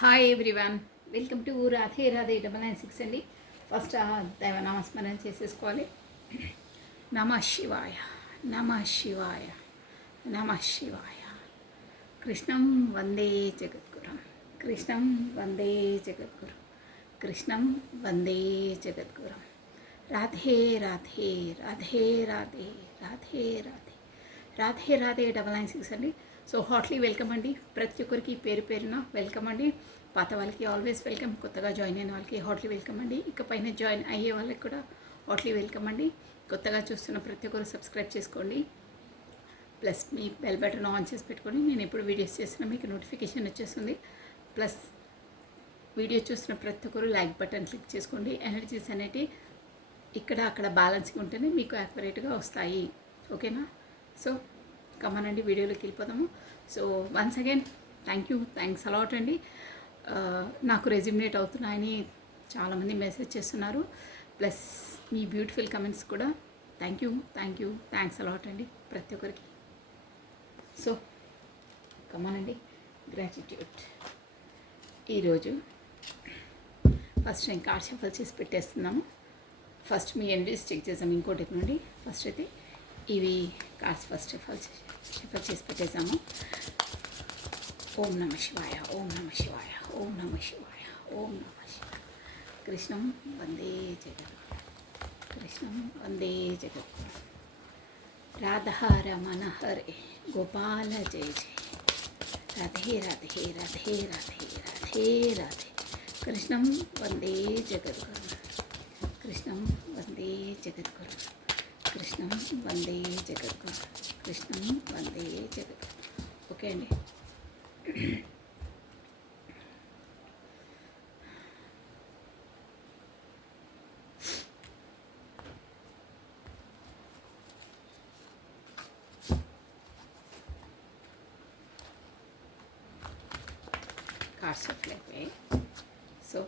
Hi everyone, welcome to Radhe Radhe 996 అండి. First దైవనామస్మరణ చేసేసుకోవాలి. నమ శివాయ, నమ శివాయ, నమ శివాయ. కృష్ణం వందే జగద్గురం, కృష్ణం వందే జగద్గురం, కృష్ణం వందే జగద్గురం. రాధే రాధే, రాధే రాధే, రాధే రాధే, రాధే రాధే 996 అండి. సో హాట్లీ వెల్కమ్ అండి. ప్రతి ఒక్కరికి పేరు పేరున వెల్కమ్ అండి. పాత వాళ్ళకి ఆల్వేస్ వెల్కమ్, కొత్తగా జాయిన్ అయిన వాళ్ళకి హాట్లీ వెల్కమ్ అండి. ఇకపైన జాయిన్ అయ్యే వాళ్ళకి కూడా హాట్లీ వెల్కమ్ అండి. కొత్తగా చూస్తున్న ప్రతి ఒక్కరు సబ్స్క్రైబ్ చేసుకోండి, plus me bell button on చేసి పెట్టుకొని నేను ఎప్పుడు వీడియోస్ చేసినా మీకు నోటిఫికేషన్ వచ్చేస్తుంది. ప్లస్ వీడియో చూస్తున్న ప్రతి ఒక్కరు లైక్ బటన్ క్లిక్ చేసుకోండి. ఎనర్జీస్ అనేవి ఇక్కడ అక్కడ బ్యాలెన్స్గా ఉంటేనే మీకు యాక్యురేట్గా వస్తాయి. ఓకేనా? సో కమనండి, వీడియోలోకి వెళ్ళిపోదాము. సో వన్స్ అగైన్ థ్యాంక్స్ అలాట్ అండి. నాకు రెజ్యూమినేట్ అవుతున్నాయని చాలామంది మెసేజ్ చేస్తున్నారు. ప్లస్ మీ బ్యూటిఫుల్ కమెంట్స్ కూడా థ్యాంక్స్ అలాట్ అండి ప్రతి ఒక్కరికి. సో కమనండి, గ్రాటిట్యూడ్. ఈరోజు ఫస్ట్ నేను కార్డ్ షఫల్ చేసి పెట్టేస్తున్నాము. ఫస్ట్ మీ ఎనర్జీస్ చెక్ చేసాము. ఇంకోటి నుండి ఫస్ట్ అయితే ఇవి కార్డ్స్ ఫస్ట్ షఫల్ చేసి పెట్టేసాము. ఓం నమ శివాయ, ఓం నమ శివాయ, ఓం నమ శివాయ, ఓం నమ శివాయ. కృష్ణం వందే జగద్గురు, కృష్ణం వందే జగద్గురు. రాధా రమణ హరే గోపాల జయ జయ. రాధే రాధే, రాధే రాధే, రాధే రాధే. కృష్ణం వందే జగద్గురు, కృష్ణం వందే జగద్గురు, కృష్ణం వందే జగద్గురు, కృష్ణం వందే జగద్గురు. ఓకే అండి. కార్డ్స్ అయిపోయాయి. సో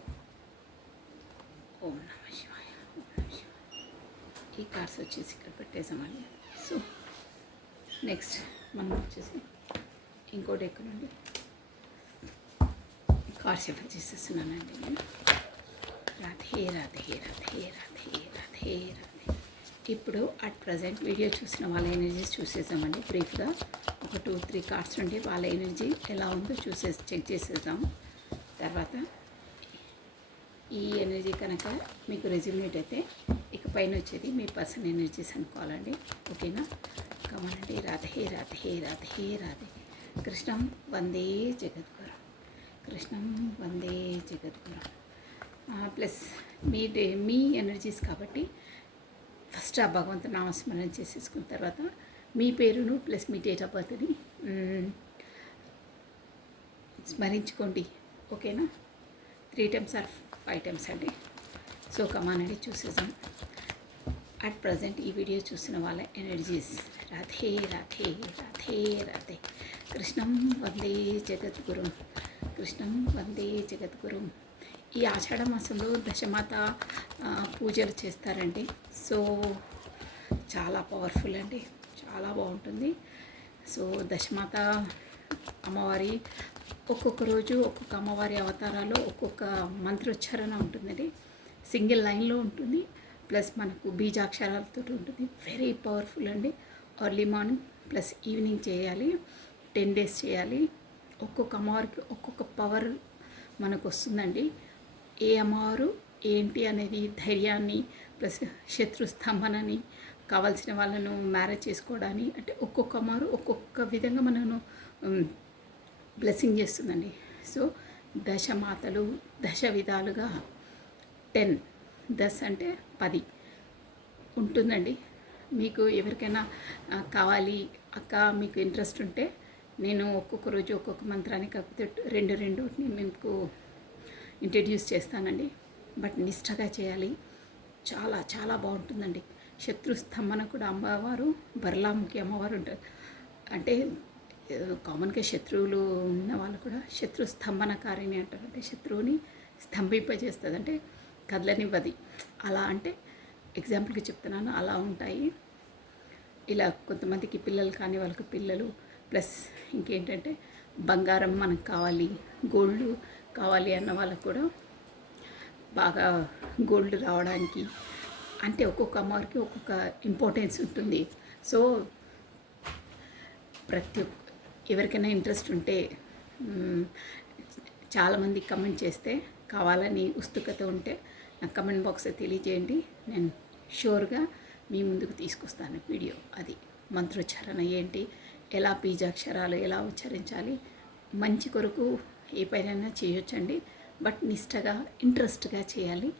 ఓం నమ శివాయ, ఓం నమ శివాయ. ఈ కార్డ్స్ వచ్చేసి ఇక్కడ పెట్టేసామండి. సో నెక్స్ట్ మనం వచ్చేసి ఇంకోటి ఎక్కడ నుండి కార్డ్స్ షఫల్ చేసేస్తున్నానండి నేను. రాధే రాధే, రాధే రాధే, రాధే రాధే. ఇప్పుడు అట్ ప్రజెంట్ వీడియో చూసిన వాళ్ళ ఎనర్జీస్ చూసేసామండి. బ్రీఫ్గా ఒక 2-3 కార్డ్స్ నుండి వాళ్ళ ఎనర్జీ ఎలా ఉందో చెక్ చేసేద్దాము. తర్వాత ఈ ఎనర్జీ కనుక మీకు రెజ్యూమేట్ అయితే ఇక పైన వచ్చేది మీ పర్సనల్ ఎనర్జీస్ అనుకోవాలండి. ఓకేనా? కమనండి. రాధే రాధే, రాధే రాధే. కృష్ణం వందే జగద్గురు, కృష్ణం వందే జగద్గురు. ప్లస్ మీ ఎనర్జీస్ కాబట్టి ఫస్ట్ ఆ భగవంతుని నామస్మరణ చేసేసుకున్న తర్వాత మీ పేరును ప్లస్ మీ డేట్ ఆఫ్ బర్త్ని స్మరించుకోండి. ఓకేనా? 3 times ఆర్ 5 times అండి. సో కమానండి, చూసేసాం. అట్ ప్రజెంట్ ఈ వీడియో చూసిన వాళ్ళ ఎనర్జీస్ రాధే రాధే, రాధే రాధే. కృష్ణం వందే జగద్గురు, కృష్ణం వందే జగద్గురు. ఈ ఆషాఢ మాసంలో దశమాత పూజలు చేస్తారండి. సో చాలా పవర్ఫుల్ అండి, చాలా బాగుంటుంది. సో దశమాత అమ్మవారి ఒక్కొక్క రోజు ఒక్కొక్క అమ్మవారి అవతారాల్లో ఒక్కొక్క మంత్రోచ్చారణ ఉంటుందండి. సింగిల్ లైన్లో ఉంటుంది, ప్లస్ మనకు బీజాక్షరాలతో ఉంటుంది. వెరీ పవర్ఫుల్ అండి. ఎర్లీ మార్నింగ్ ప్లస్ ఈవినింగ్ చేయాలి. 10 days చేయాలి. ఒక్కొక్క అమ్మవారికి ఒక్కొక్క పవర్ మనకు వస్తుందండి. ఏ అమ్మవారు ఏంటి అనేది ధైర్యాన్ని ప్లస్ శత్రు స్తంభనని, కావాల్సిన వాళ్ళను మ్యారేజ్ చేసుకోవడాన్ని, అంటే ఒక్కొక్క అమ్మవారు ఒక్కొక్క విధంగా మనను బ్లెస్సింగ్ చేస్తుందండి. సో దశమాతలు దశ విధాలుగా 10 అంటే 10 ఉంటుందండి. మీకు ఎవరికైనా కావాలి అక్క, మీకు ఇంట్రెస్ట్ ఉంటే నేను ఒక్కొక్క రోజు ఒక్కొక్క మంత్రాన్ని కాకపోతే 2 మీకు ఇంట్రడ్యూస్ చేస్తానండి. బట్ నిష్ఠగా చేయాలి. చాలా చాలా బాగుంటుందండి. శత్రు స్తంభన కూడా అమ్మవారు బర్లాముఖి అమ్మవారు ఉంటారు. అంటే కామన్గా శత్రువులు ఉన్న వాళ్ళు కూడా శత్రు స్తంభనకారిణి అంటారు. అంటే శత్రువుని స్తంభింపజేస్తుంది, అంటే కదలనివ్వది. అలా అంటే ఎగ్జాంపుల్కి చెప్తున్నాను, అలా ఉంటాయి. ఇలా కొంతమందికి పిల్లలు కాని వాళ్ళకి పిల్లలు, ప్లస్ ఇంకేంటంటే బంగారం మనకు కావాలి, గోల్డ్ కావాలి అన్న వాళ్ళకు కూడా బాగా గోల్డ్ రావడానికి, అంటే ఒక్కొక్క అమ్మవారికి ఒక్కొక్క ఇంపార్టెన్స్ ఉంటుంది. సో ప్రతి ఎవరికైనా ఇంట్రెస్ట్ ఉంటే చాలామంది కమెంట్ చేస్తే, కావాలని ఉత్సుకత ఉంటే నాకు కమెంట్ బాక్స్లో తెలియజేయండి. నేను షూర్గా మీ ముందుకు తీసుకొస్తాను వీడియో. అది మంత్రోచ్చారణ ఏంటి, ఎలా బీజాక్షరాలు ఎలా ఉచ్చరించాలి, మంచి కొరకు ఏ పైన చేయొచ్చండి. బట్ నిష్టగా ఇంట్రెస్ట్గా చేయాలి.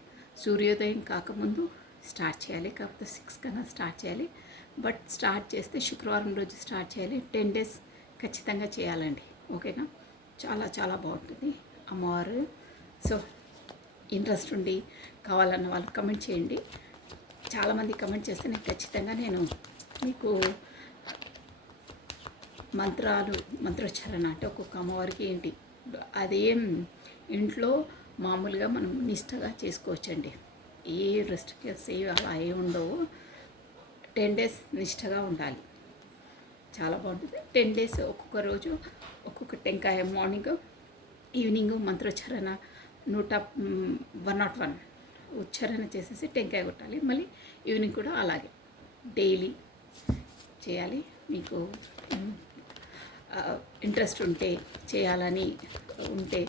సూర్యోదయం కాకముందు స్టార్ట్ చేయాలి, కాకపోతే 6 కన్నా స్టార్ట్ చేయాలి. బట్ స్టార్ట్ చేస్తే శుక్రవారం రోజు స్టార్ట్ చేయాలి. 10 డేస్ ఖచ్చితంగా చేయాలండి. ఓకేనా? చాలా చాలా బాగుంటుంది అమ్మవారు. సో ఇంట్రెస్ట్ ఉండి కావాలన్న వాళ్ళు కమెంట్ చేయండి. చాలామంది కమెంట్ చేస్తే నేను ఖచ్చితంగా మీకు మంత్రోచ్చారణ అంటే ఒక్కొక్క అమ్మవారికి ఏంటి అదేం ఇంట్లో మామూలుగా మనం నిష్టగా చేసుకోవచ్చండి. ఏ రెస్ట్రిక్షన్స్ అలా ఏ ఉండవు. 10 డేస్ నిష్టగా ఉండాలి. చాలా బాగుంటుంది. 10 డేస్ ఒక్కొక్క రోజు ఒక్కొక్క టెంకాయ, మార్నింగ్ ఈవినింగ్ మంత్రోచ్చారణ 101 ఉచ్చారణ చేసేసి టెంకాయ కొట్టాలి. మళ్ళీ ఈవినింగ్ కూడా అలాగే డైలీ చేయాలి. మీకు ఇంట్రెస్ట్ ఉంటే, చేయాలని ఉంటే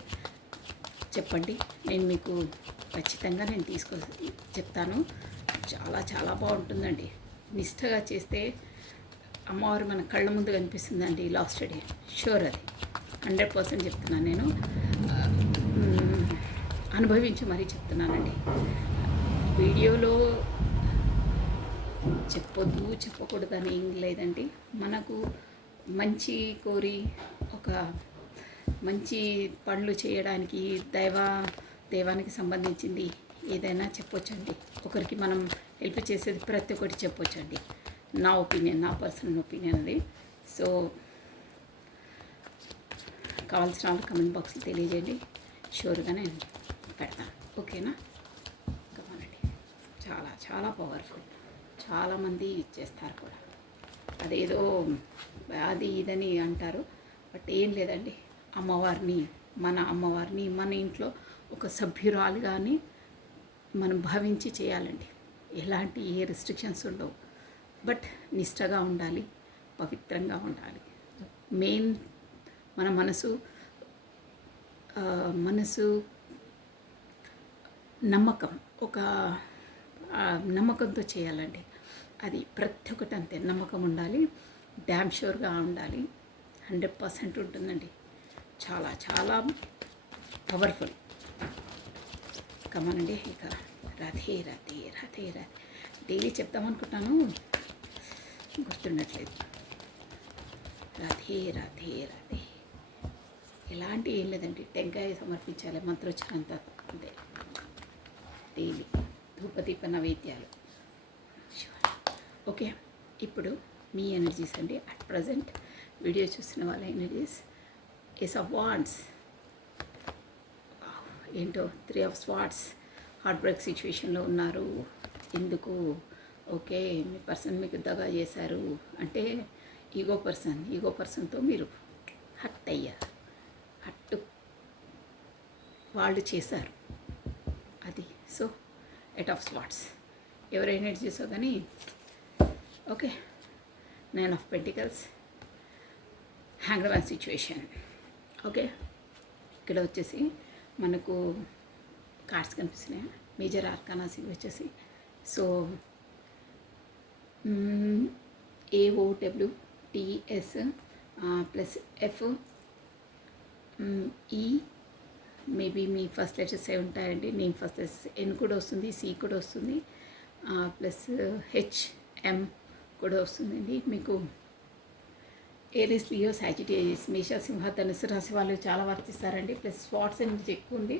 చెప్పండి. నేను మీకు ఖచ్చితంగా చెప్తాను. చాలా చాలా బాగుంటుందండి. నిష్టగా చేస్తే అమ్మవారు మన కళ్ళ ముందు కనిపిస్తుందండి లాస్ట్ డే. షూర్, అది 100% చెప్తున్నాను. నేను అనుభవించి మరీ చెప్తున్నానండి. వీడియోలో చెప్పకూడదని ఏం లేదండి. మనకు మంచి కోరి ఒక మంచి పనులు చేయడానికి దైవానికి సంబంధించింది ఏదైనా చెప్పొచ్చండి. ఒకరికి మనం హెల్ప్ చేసేది ప్రతి ఒక్కటి చెప్పొచ్చండి. నా ఒపీనియన్, నా పర్సనల్ ఒపీనియన్ అది. సో కావాల్సిన వాళ్ళు కమెంట్ బాక్స్లో తెలియజేయండి. షూర్గా నేను పెడతాను. ఓకేనా? కమానండి. చాలా చాలా పవర్ఫుల్. చాలామంది చేస్తారు కూడా. అదేదో అది ఇదని అంటారు. బట్ ఏం లేదండి. అమ్మవారిని మన ఇంట్లో ఒక సభ్యురాలుగానే మనం భావించి చేయాలండి. ఎలాంటి ఏ రెస్ట్రిక్షన్స్ ఉండవు. బట్ నిష్టగా ఉండాలి, పవిత్రంగా ఉండాలి. మెయిన్ మన మనసు నమ్మకం, ఒక నమ్మకంతో చేయాలండి. అది ప్రతి ఒక్కటి అంతే. నమ్మకం ఉండాలి, డ్యామ్ షూర్గా ఉండాలి. 100% ఉంటుందండి. చాలా చాలా పవర్ఫుల్. కమనండి. ఇక రాధే రాధే రాధే రాధే డైలీ చెప్తామనుకుంటాను, గుర్తుండట్లేదు. రాధే రాధే రాధే. ఎలాంటి ఏం లేదండి. టెంకాయ సమర్పించాలి, మంత్రోచ్చారంతా అంతే. డైలీ ధూపదీప నైవేద్యాలు. ఓకే, ఇప్పుడు మీ ఎనర్జీస్ అండి. అట్ ప్రజెంట్ వీడియో చూస్తున్న వాళ్ళ ఎనర్జీస్. ఏస్ ఆఫ్ వాండ్స్ ఏంటో 3 ఆఫ్ స్వార్డ్స్. హార్ట్ బ్రేక్ సిచ్యువేషన్లో ఉన్నారు. ఎందుకు? ఓకే, మీ పర్సన్ మీకు దగా చేశారు అంటే ఈగో పర్సన్తో మీరు హట్ అయ్యారు. వాళ్ళు చేశారు అది. సో 8 ఆఫ్ స్వార్డ్స్ ఎవరు ఎనర్జీసో కానీ. Okay, 9 of pentacles, hanged man situation. Okay, ఇక్కడ వచ్చేసి మనకు కార్డ్స్ కనిపిస్తున్నాయి. మేజర్ ఆర్కానాస్ వచ్చేసి so AOWTS plus F E. Maybe మీ ఫస్ట్ లెటర్స్ ఏ ఉంటాయండి. నేను ఫస్ట్ లెటర్స్ N కూడా వస్తుంది, C కూడా వస్తుంది, ప్లస్ HM కూడా వస్తుందండి. మీకు ఏరీస్, లియో, సాజిటేరియస్, మేష, సింహ, ధనుసు రాశి వాళ్ళు చాలా వర్తిస్తారండి. ప్లస్ స్వాట్స్ అనేది ఎక్కువ ఉంది.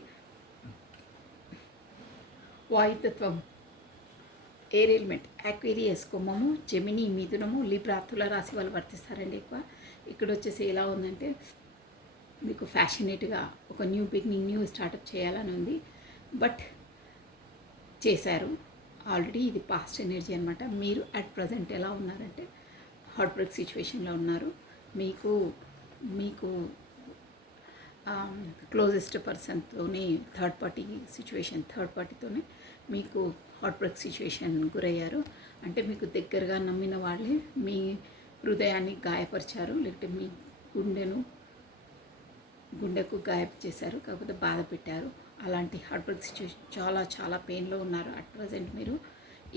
వాయుతత్వం, ఎయిర్ ఎలిమెంట్, అక్వేరియస్, కుంభము, జెమిని, మిథునము, లిబ్రా, తుల రాశి వాళ్ళు వర్తిస్తారండి ఎక్కువ. ఇక్కడ వచ్చేసి ఎలా ఉందంటే మీకు ఫ్యాషనేట్గా ఒక న్యూ బిగినింగ్, న్యూ స్టార్టప్ చేయాలని ఉంది. బట్ చేశారు ఆల్రెడీ. ఇది పాస్ట్ ఎనర్జీ అనమాట. మీరు అట్ ప్రజెంట్ ఎలా ఉన్నారంటే హార్ట్ బ్రేక్ సిచ్యువేషన్లో ఉన్నారు. మీకు క్లోజెస్ట్ పర్సన్తోనే థర్డ్ పార్టీతోనే మీకు హార్ట్ బ్రేక్ సిచ్యువేషన్ గురయ్యారు. అంటే మీకు దగ్గరగా నమ్మిన వాళ్ళే మీ హృదయాన్ని గాయపరిచారు, లేకపోతే మీ గుండెకు గాయం చేశారు, కాకపోతే బాధ పెట్టారు. అలాంటి హార్ట్ బ్రేక్ సిచ్యువేషన్ చాలా చాలా పెయిన్లో ఉన్నారు అట్ ప్రజెంట్ మీరు.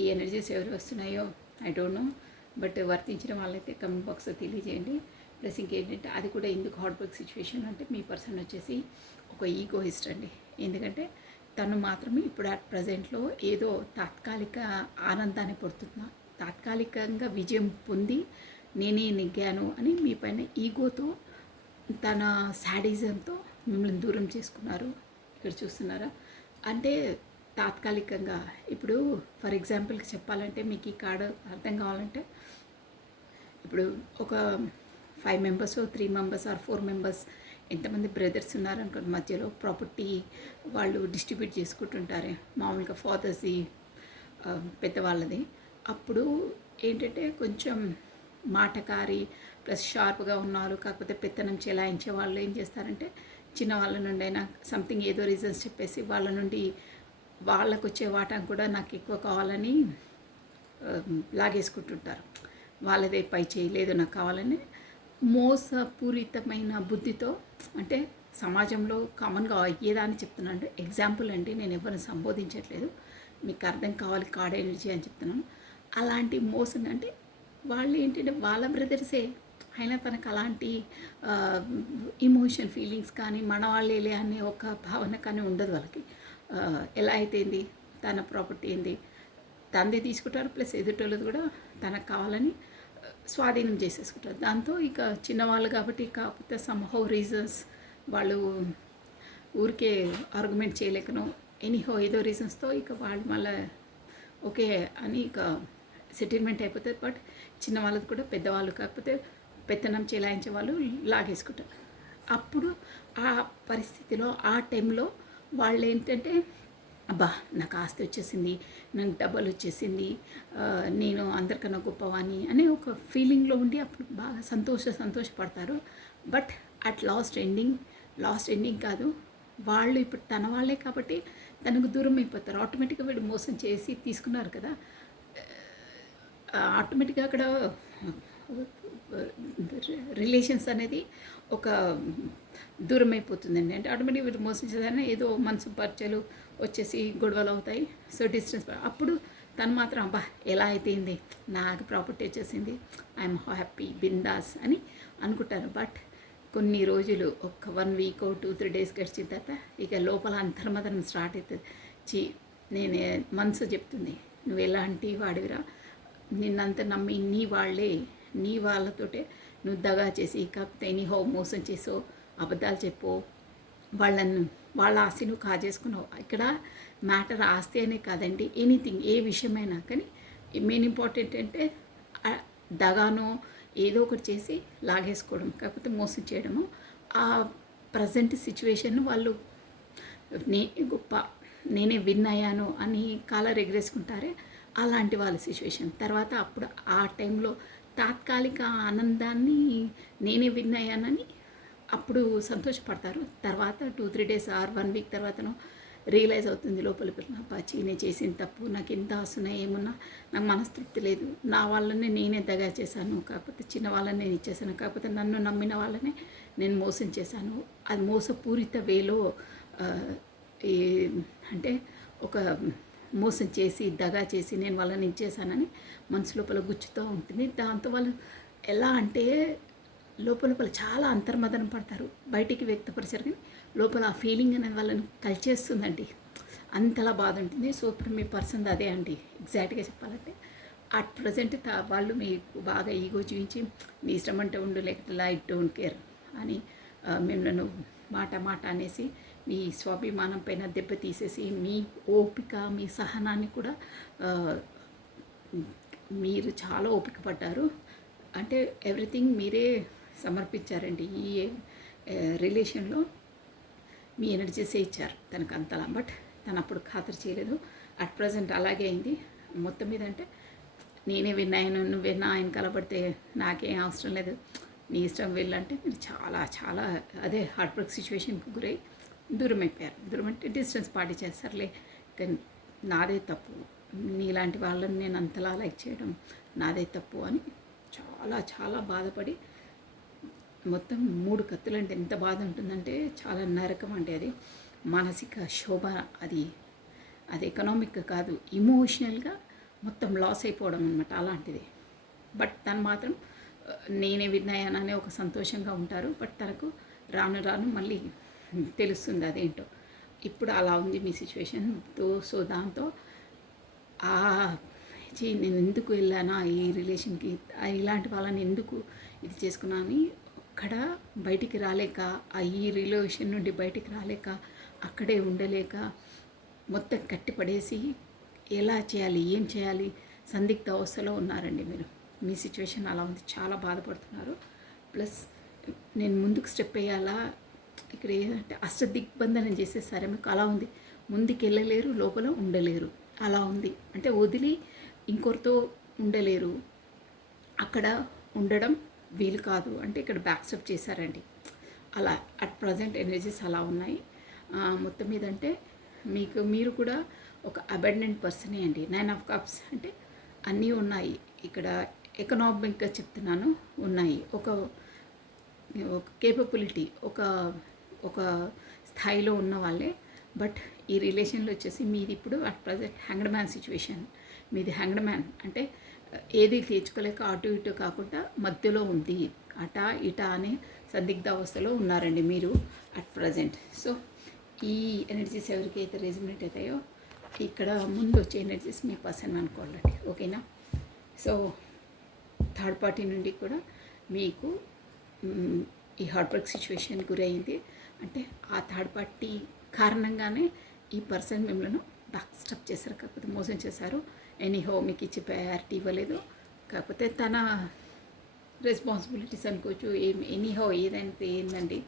ఈ ఎనర్జీస్ ఎవరు వస్తున్నాయో ఐ డోంట్ నో, బట్ వర్తించిన వాళ్ళైతే కమెంట్ బాక్స్లో తెలియజేయండి. ప్లస్ ఇంకేంటంటే అది కూడా ఎందుకు హార్ట్ బ్రేక్ సిచ్యువేషన్ అంటే మీ పర్సన్ వచ్చేసి ఒక ఈగోయిస్ట్ అండి. ఎందుకంటే తను మాత్రమే ఇప్పుడు అట్ ప్రజెంట్లో ఏదో తాత్కాలిక ఆనందాన్ని పడుతున్నా, తాత్కాలికంగా విజయం పొంది నేనే నెగ్గాను అని మీ పైన ఈగోతో తన శాడిజంతో మిమ్మల్ని దూరం చేసుకున్నారు. ఇక్కడ చూస్తున్నారా? అంటే తాత్కాలికంగా ఇప్పుడు ఫర్ ఎగ్జాంపుల్కి చెప్పాలంటే మీకు ఈ కార్డు అర్థం కావాలంటే, ఇప్పుడు ఒక 5 మెంబర్స్ 3 మెంబర్స్ ఆర్ 4 మెంబర్స్ ఎంతమంది బ్రదర్స్ ఉన్నారనుకోండి, మధ్యలో ప్రాపర్టీ వాళ్ళు డిస్ట్రిబ్యూట్ చేసుకుంటుంటారే మామూలుగా ఫాదర్స్ది పెద్దవాళ్ళది. అప్పుడు ఏంటంటే కొంచెం మాటకారి ప్లస్ షార్ప్గా ఉన్నారు, కాకపోతే పెత్తనం చెలాయించే వాళ్ళు ఏం చేస్తారంటే చిన్న వాళ్ళ నుండి అయినా సంథింగ్ ఏదో రీజన్స్ చెప్పేసి వాళ్ళ నుండి వాళ్ళకు వచ్చే వాటాను కూడా నాకు ఎక్కువ కావాలని లాగేసుకుంటుంటారు. వాళ్ళదే పై చేయలేదు నాకు కావాలని మోసపూరితమైన బుద్ధితో, అంటే సమాజంలో కామన్గా అయ్యేదాన్ని చెప్తున్నాను. ఎగ్జాంపుల్ అండి, నేను ఎవరిని సంబోధించట్లేదు, మీకు అర్థం కావాలి కార్డ్ ఎనర్జీ అని చెప్తున్నాను. అలాంటి మోసం అంటే వాళ్ళు ఏంటంటే వాళ్ళ బ్రదర్సే అయినా తనకు అలాంటి ఇమోషన్ ఫీలింగ్స్ కానీ మన వాళ్ళేలే అనే ఒక భావన కానీ ఉండదు వాళ్ళకి. ఎలా అయితే ఏంది, తన ప్రాపర్టీ ఏంది తంది తీసుకుంటారు, ప్లస్ ఎదుటోళ్ళది కూడా తనకు కావాలని స్వాధీనం చేసేసుకుంటారు. దాంతో ఇక చిన్నవాళ్ళు కాబట్టి, కాకపోతే సమ్హౌ రీజన్స్ వాళ్ళు ఊరికే ఆర్గ్యుమెంట్ చేయలేకనో ఎనీహో ఏదో రీజన్స్తో ఇక వాళ్ళు మళ్ళీ ఓకే అని ఇక సెటిల్మెంట్ అయిపోతుంది. బట్ చిన్నవాళ్ళది కూడా పెద్దవాళ్ళు కాకపోతే పెత్తనం చెలాయించే వాళ్ళు లాగేసుకుంటారు. అప్పుడు ఆ పరిస్థితిలో ఆ టైంలో వాళ్ళు ఏంటంటే అబ్బా నాకు ఆస్తి వచ్చేసింది, నాకు డబ్బులు వచ్చేసింది, నేను అందరికన్నా గొప్పవాణి అనే ఒక ఫీలింగ్లో ఉండి అప్పుడు బాగా సంతోషపడతారు. బట్ అట్ లాస్ట్ ఎండింగ్ కాదు, వాళ్ళు ఇప్పుడు తన వాళ్ళే కాబట్టి తనకు దూరం అయిపోతారు. ఆటోమేటిక్గా వీడు మోసం చేసి తీసుకున్నారు కదా, ఆటోమేటిక్గా అక్కడ రిలేషన్స్ అనేది ఒక దూరం అయిపోతుందండి. అంటే ఆటోమేటిక్గా వీళ్ళు మోసం చేయాలని ఏదో మనసు పరిచయాలు వచ్చేసి గొడవలు అవుతాయి. సో డిస్టెన్స్ అప్పుడు తను మాత్రం అబ్బా ఎలా అయిపోయింది, నాకు ప్రాపర్టీ వచ్చేసింది, ఐఎమ్ హ్యాపీ బిందాస్ అని అనుకుంటారు. బట్ కొన్ని రోజులు ఒక 1 వీక్ 2-3 డేస్ గడిచిన తర్వాత ఇక లోపల అంతర్మదనం స్టార్ట్ అవుతుంది. నేనే మనసు చెప్తుంది నువ్వు ఎలాంటి వాడివిరా, నిన్నంత నమ్మి నీ వాళ్ళతోటే నువ్వు దగా చేసి కాకపోతే ఎనీహో మోసం చేసో అబద్ధాలు చెప్పో వాళ్ళ ఆస్తి నువ్వు కాజేసుకున్నావు. ఇక్కడ మ్యాటర్ ఆస్తి అనే కాదండి, ఎనీథింగ్ ఏ విషయమైనా కానీ మెయిన్ ఇంపార్టెంట్ అంటే దగానో ఏదో ఒకటి చేసి లాగేసుకోవడం కాకపోతే మోసం చేయడము. ఆ ప్రజెంట్ సిచ్యువేషన్ వాళ్ళు గొప్ప నేనే విన్ అయ్యాను అని కాలర్ ఎగరేసుకుంటారే అలాంటి వాళ్ళ సిచ్యువేషన్. తర్వాత అప్పుడు ఆ టైంలో తాత్కాలిక ఆనందాన్ని నేనే విన్ అయ్యానని అప్పుడు సంతోషపడతారు. తర్వాత 2-3 డేస్ ఆర్ 1 వీక్ తర్వాతనో రియలైజ్ అవుతుంది లోపల పాచి నేను చేసిన తప్పు, నాకు ఎంత ఆస్తున్నాయి ఏమున్నా నాకు మనస్తృప్తి లేదు, నా వాళ్ళనే నేనే దగా చేశాను, కాకపోతే చిన్న వాళ్ళని నేను ఇచ్చేసాను, కాకపోతే నన్ను నమ్మిన వాళ్ళనే నేను మోసం చేశాను. అది మోసపూరిత వేలో అంటే ఒక మోసం చేసి దగా చేసి నేను వాళ్ళని ఇచ్చేసానని మనసు లోపల గుచ్చుతూ ఉంటుంది. దాంతో వాళ్ళు ఎలా అంటే లోపల చాలా అంతర్మదనం పడతారు, బయటికి వ్యక్తపరిచారు కానీ లోపల ఆ ఫీలింగ్ అనేది వాళ్ళని కలిచేస్తుందండి, అంతలా బాధ ఉంటుంది. సో ఇప్పుడు మీ పర్సన్ అదే అండి, ఎగ్జాక్ట్గా చెప్పాలంటే అట్ ప్రజెంట్ వాళ్ళు మీకు బాగా ఈగో చూపించి మీ ఇష్టం అంటే ఉండు లేకపోతే లైట్ డోంట్ కేర్ అని మిమ్మల్ని మాట అనేసి మీ స్వాభిమానం పైన దెబ్బ తీసేసి మీ ఓపిక మీ సహనాన్ని కూడా మీరు చాలా ఓపిక పడ్డారు. అంటే ఎవ్రీథింగ్ మీరే సమర్పించారండి ఈ రిలేషన్లో, మీ ఎనర్జీసే ఇచ్చారు తనకు అంతలా. బట్ తను అప్పుడు ఖాతరు చేయలేదు. అట్ ప్రజెంట్ అలాగే అయింది. మొత్తం మీద అంటే నేనే విన్నాను, నువ్వు విన్నా ఆయన కలబడితే నాకేం అవసరం లేదు, నీ ఇష్టం వెళ్ళంటే మీరు చాలా చాలా అదే హార్ట్ బ్రేక్ సిచ్యువేషన్కి గురై దూరం అయిపోయారు. దూరం అంటే డిస్టెన్స్ పార్టీ చేస్తారులే, కానీ నాదే తప్పు, నీలాంటి వాళ్ళని నేను అంతలా లైక్ చేయడం నాదే తప్పు అని చాలా చాలా బాధపడి మొత్తం 3 కత్తులు అంటే ఎంత బాధ ఉంటుందంటే చాలా నరకం అంటే అది మానసిక శోభ, అది ఎకనామిక్ కాదు, ఇమోషనల్గా మొత్తం లాస్ అయిపోవడం అనమాట అలాంటిది. బట్ తను మాత్రం నేనే విన్నాయననే ఒక సంతోషంగా ఉంటారు. బట్ తనకు రాను రాను మళ్ళీ తెలుస్తుంది అదేంటో. ఇప్పుడు అలా ఉంది మీ సిచ్యువేషన్తో. సో దాంతో నేను ఎందుకు వెళ్ళానా ఈ రిలేషన్కి, ఇలాంటి వాళ్ళని ఎందుకు ఇది చేసుకున్నా అని అక్కడ బయటికి రాలేక, ఈ రిలేషన్ నుండి బయటికి రాలేక, అక్కడే ఉండలేక మొత్తం కట్టిపడేసి ఎలా చేయాలి, ఏం చేయాలి, సందిగ్ధ అవస్థలో ఉన్నారండి మీరు. మీ సిచ్యువేషన్ అలా ఉంది, చాలా బాధపడుతున్నారు. ప్లస్ నేను ముందుకు స్టెప్ వేయాలా, ఇక్కడ ఏంటంటే అష్టదిగ్బంధనం చేసేసారే మీకు అలా ఉంది. ముందుకు వెళ్ళలేరు, లోపల ఉండలేరు, అలా ఉంది. అంటే వదిలి ఇంకొకరితో ఉండలేరు, అక్కడ ఉండడం వీలు కాదు అంటే ఇక్కడ బ్యాక్ స్టెప్ చేశారండి. అలా అట్ ప్రజెంట్ ఎనర్జీస్ అలా ఉన్నాయి. మొత్తం మీద అంటే మీరు కూడా ఒక అబాండెంట్ పర్సనే అండి. 9 ఆఫ్ కప్స్ అంటే అన్నీ ఉన్నాయి ఇక్కడ. ఎకనామిక్గా చెప్తున్నాను, ఉన్నాయి. ఒక కేపబిలిటీ, ఒక స్థాయిలో ఉన్న వాళ్ళే. బట్ ఈ రిలేషన్లో వచ్చేసి మీది ఇప్పుడు at present hanged man situation. మీది హ్యాంగ్డ్ మ్యాన్ అంటే ఏది తీర్చుకోలేక అటు ఇటు కాకుండా మధ్యలో ఉంది, అటా ఇటా అనే సందిగ్ధ అవస్థలో ఉన్నారండి మీరు అట్ ప్రజెంట్. సో ఈ ఎనర్జీస్ ఎవరికైతే రెజినేట్ అవుతాయో ఇక్కడ ముందు వచ్చే ఎనర్జీస్ మీ పర్సన్ అనుకోవాలండి, ఓకేనా. సో థర్డ్ పార్టీ నుండి కూడా మీకు ఈ హార్ట్ బ్రేక్ సిచ్యువేషన్ గురైంది అంటే ఆ థర్డ్ పార్టీ కారణంగానే ఈ పర్సన్ మిమ్మల్ని బ్యాక్ స్టెప్ చేశారు, కాకపోతే మోసం చేశారు. ఎనీహో మీకు ఇచ్చి ప్రయారిటీ ఇవ్వలేదు, కాకపోతే తన రెస్పాన్సిబిలిటీస్ అనుకోవచ్చు. ఎనీహో ఏదైతే ఏందండి,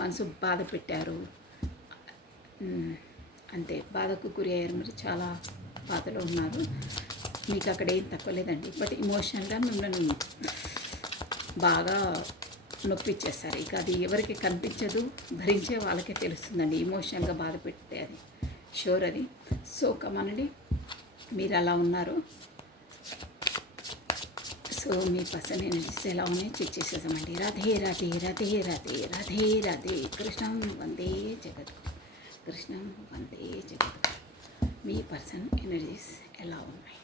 మనసు బాధ పెట్టారు అంతే, బాధకు గురి అయ్యారు. మరి చాలా బాధలో ఉన్నారు. మీకు అక్కడ ఏం తక్కువ లేదండి, బట్ ఇమోషనల్గా మిమ్మల్ని బాగా నొప్పిచ్చేస్తారు. ఇక అది ఎవరికి కనిపించదు, భరించే వాళ్ళకే తెలుస్తుందండి ఇమోషనల్గా బాధ పెడితే, అది షూర్ అది. సో కమనండి, మీరు అలా ఉన్నారు. సో మీ పర్సన్ ఎనర్జీస్ ఎలా ఉన్నాయో చెక్ చేసేసామండి. రాధే రాధే రాధే రాధే రాధే రాధే కృష్ణం వందే జగత్, కృష్ణం వందే జగత్. మీ పర్సన్ ఎనర్జీస్ ఎలా ఉన్నాయి?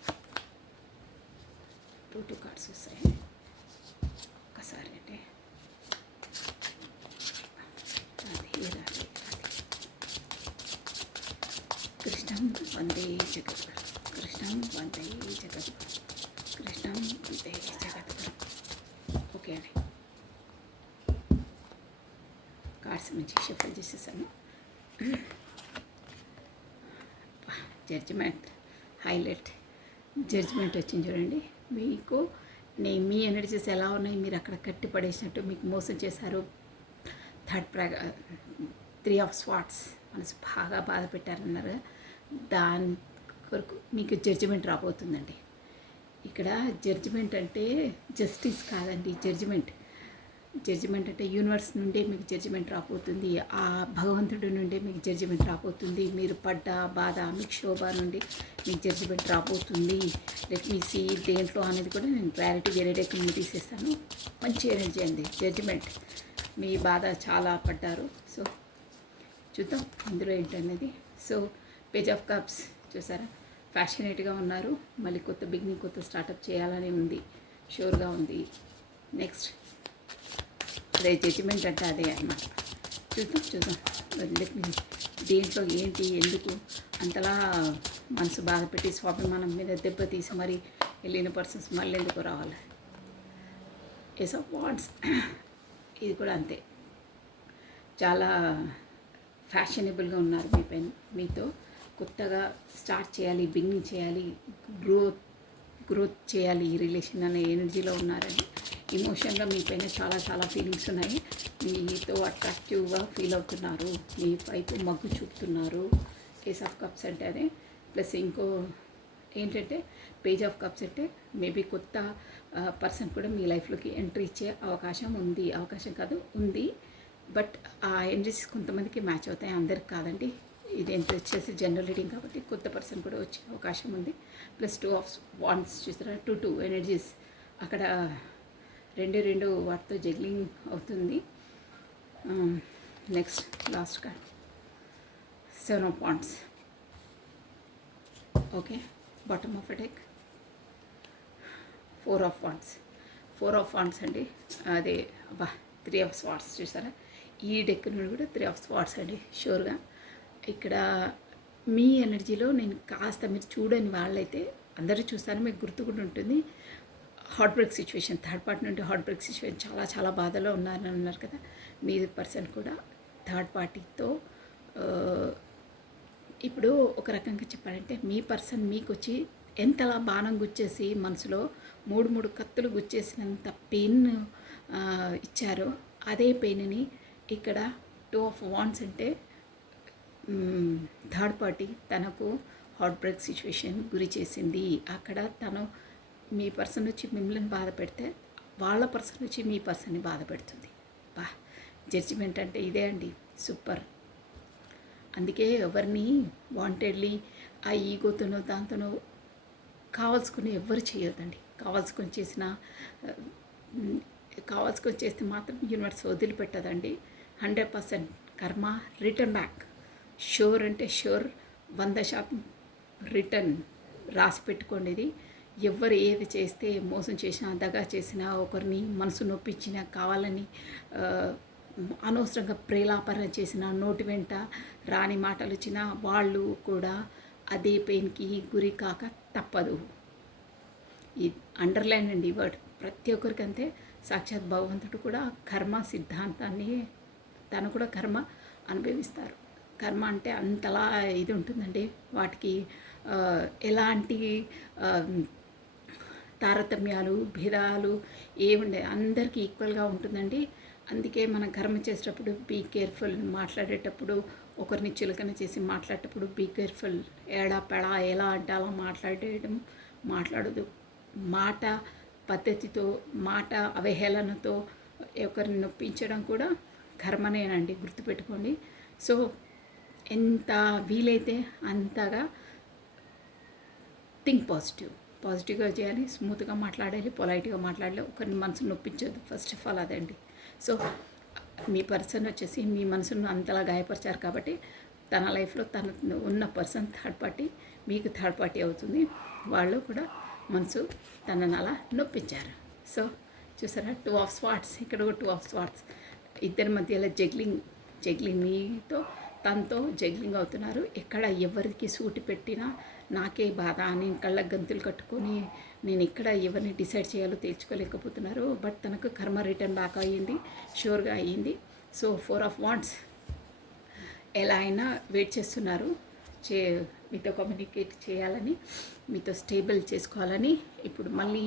2 కార్డ్స్ వస్తాయి ఒకసారి. అంటే రాధే రాధే రాధే కృష్ణం వందే జగత్, కృష్ణం వందే జగత్, కృష్ణం వందే జగత్. ఓకే అండి, కార్డ్స్ మంచి షఫల్ చేసేసాను. జడ్జిమెంట్ హైలైట్, జడ్జిమెంట్ వచ్చింది చూడండి. మీకు మీ ఎనర్జీస్ ఎలా ఉన్నాయి, మీరు అక్కడ కట్టి పడేసినట్టు మీకు మోసం చేశారు. 3 ఆఫ్ స్వార్డ్స్ మనసు బాగా బాధ పెట్టారన్నారు. దాని కొరకు మీకు జడ్జిమెంట్ రాబోతుందండి. ఇక్కడ జడ్జిమెంట్ అంటే జస్టిస్ కాదండి, జడ్జిమెంట్ అంటే యూనివర్స్ నుండే మీకు జడ్జిమెంట్ రాబోతుంది. ఆ భగవంతుడి నుండే మీకు జడ్జిమెంట్ రాబోతుంది. మీరు పడ్డ బాధ, మీకు శోభ నుండి మీకు జడ్జిమెంట్ రాబోతుంది. లెట్ మీ సీ దేంట్లో అనేది కూడా నేను క్లారిటీ వేరే డేకి తీసేస్తాను. మంచి ఎనర్జీ అండి జడ్జిమెంట్. మీ బాధ చాలా పడ్డారు. సో చూద్దాం ఇందులో ఏంటనేది. సో పేజ్ ఆఫ్ కప్స్ చూసారా, ఫ్యాషనేట్గా ఉన్నారు. మళ్ళీ కొత్త బిగినింగ్, కొత్త స్టార్టప్ చేయాలని ఉంది, షూర్గా ఉంది. నెక్స్ట్ అదే జడ్జిమెంట్ అంటే అదే అన్నమాట. చూద్దాం దేంట్లో ఏంటి, ఎందుకు అంతలా మనసు బాధ పెట్టి స్వాభిమానం మీద దెబ్బతీసి మరి వెళ్ళిన పర్సన్స్ మళ్ళీ ఎందుకు రావాలి. ఏస్ ఆఫ్ వాండ్స్ ఇది కూడా అంతే, చాలా ఫ్యాషనబుల్గా ఉన్నారు. మీతో కొత్తగా స్టార్ట్ చేయాలి, బిగినింగ్ చేయాలి, గ్రోత్ చేయాలి ఈ రిలేషన్ అనే ఎనర్జీలో ఉన్నారండి. ఇమోషన్గా మీ పైన చాలా చాలా ఫీలింగ్స్ ఉన్నాయి. మీతో అట్రాక్టివ్గా ఫీల్ అవుతున్నారు, మీ వైపు మగ్గు చూపుతున్నారు. కేస్ ఆఫ్ కప్స్ అంటే అదే. ప్లస్ ఇంకో ఏంటంటే పేజ్ ఆఫ్ కప్స్ అంటే మేబీ కొత్త పర్సన్ కూడా మీ లైఫ్లోకి ఎంట్రీ ఇచ్చే అవకాశం ఉంది, అవకాశం కాదు ఉంది. బట్ ఆ ఎనర్జీస్ కొంతమందికి మ్యాచ్ అవుతాయి, అందరికి కాదండి. ఇది ఎంత వచ్చేసి జనరల్ రీడింగ్ కాబట్టి కొత్త పర్సన్ కూడా వచ్చే అవకాశం ఉంది. ప్లస్ 2 ఆఫ్ వాండ్స్ చూస్తారా, 2 ఎనర్జీస్ అక్కడ రెండు వాటితో జగ్లింగ్ అవుతుంది. Next last card 7 of wands. Okay, bottom of a deck 4 of wands అండి. అదే అబ్బా 3 ఆఫ్ స్వార్డ్స్ చూసారా, ఈ డెక్ నుండి కూడా 3 ఆఫ్ స్వార్డ్స్ అండి షూర్గా. ఇక్కడ మీ ఎనర్జీలో నేను కాస్త మీరు చూడని వాళ్ళైతే అందరూ చూస్తారు, మీకు గుర్తు కూడా ఉంటుంది. Heart break situation, third party నుండి హార్ట్ బ్రేక్ సిచ్యువేషన్, చాలా చాలా బాధలో ఉన్నారని అన్నారు కదా. మీ పర్సన్ కూడా థర్డ్ పార్టీతో ఇప్పుడు ఒక రకంగా చెప్పాలంటే మీ పర్సన్ మీకు వచ్చి ఎంతలా బాణం గుచ్చేసి మనసులో 3 కత్తులు గుచ్చేసినంత పెయిన్ ఇచ్చారో అదే పెయిన్ని ఇక్కడ 2 ఆఫ్ వాండ్స్ అంటే థర్డ్ పార్టీ తనకు హార్ట్ బ్రేక్ సిచ్యువేషన్ గురి చేసింది. అక్కడ తను మీ పర్సన్ వచ్చి మిమ్మల్ని బాధ పెడితే వాళ్ళ పర్సన్ వచ్చి మీ పర్సన్ని బాధ పెడుతుంది. బా జడ్జిమెంట్ అంటే ఇదే అండి, సూపర్. అందుకే ఎవరిని వాంటెడ్లీ ఆ ఈగోతోనో దాంతోనో కావాల్సుకుని ఎవ్వరు చేయొద్దండి. కావాల్సుకొని చేస్తే మాత్రం యూనివర్స్ వదిలిపెట్టదండి. 100% కర్మ రిటర్న్ బ్యాక్. షూర్ అంటే షూర్, 100% రిటర్న్ రాసి పెట్టుకోండి. ఇది ఎవరు ఏది చేస్తే, మోసం చేసినా, దగా చేసినా, ఒకరిని మనసు నొప్పించినా, కావాలని అనవసరంగా ప్రేలాపన చేసిన, నోటి వెంట రాని మాటలు వచ్చినా వాళ్ళు కూడా అదే పెయిన్కి గురి కాక తప్పదు. ఈ అండర్లైన్ అండి వర్డ్, ప్రతి ఒక్కరికి అంతే. సాక్షాత్ భగవంతుడు కూడా కర్మ సిద్ధాంతాన్ని తను కూడా కర్మ అనుభవిస్తారు. కర్మ అంటే అంతలా ఇది ఉంటుందండి, వాటికి ఎలాంటి తారతమ్యాలు భేదాలు ఏముండే, అందరికీ ఈక్వల్గా ఉంటుందండి. అందుకే మనం కర్మ చేసేటప్పుడు బీ కేర్ఫుల్. మాట్లాడేటప్పుడు ఒకరిని చులకన చేసి మాట్లాడేటప్పుడు బీ కేర్ఫుల్. ఏడా పెడా ఎలా అంటే అలా మాట్లాడదు. మాట పద్ధతితో, మాట అవహేళనతో ఒకరిని నొప్పించడం కూడా కర్మనేనండి, గుర్తుపెట్టుకోండి. సో ఎంత వీలైతే అంతగా థింక్ పాజిటివ్గా చేయాలి, స్మూత్గా మాట్లాడాలి, పొలైట్గా మాట్లాడాలి, ఒకరిని మనసును నొప్పించొద్దు. ఫస్ట్ ఆఫ్ ఆల్ అదండి. సో మీ పర్సన్ వచ్చేసి మీ మనసును అంతలా గాయపరిచారు కాబట్టి తన లైఫ్లో తన ఉన్న పర్సన్ థర్డ్ పార్టీ మీకు థర్డ్ పార్టీ అవుతుంది. వాళ్ళు కూడా మనసు తనని అలా నొప్పించారు. సో చూసారా, 2 ఆఫ్ స్వార్డ్స్, ఇక్కడ కూడా 2 ఆఫ్ స్వార్డ్స్. ఇద్దరి మధ్యలో జగ్లింగ్ మీతో తనతో జగ్లింగ్ అవుతున్నారు. ఎక్కడ ఎవరికి సూటి పెట్టినా నాకే బాధ, నేను కళ్ళకు గంతులు కట్టుకొని నేను ఇక్కడ ఎవరిని డిసైడ్ చేయాలో తేల్చుకోలేకపోతున్నారు. బట్ తనకు కర్మ రిటర్న్ బ్యాక్ అయ్యింది, షూర్గా అయ్యింది. సో 4 ఆఫ్ వాండ్స్ ఎలా అయినా వెయిట్ చేస్తున్నారు, మీతో కమ్యూనికేట్ చేయాలని, మీతో స్టేబుల్ చేసుకోవాలని, ఇప్పుడు మళ్ళీ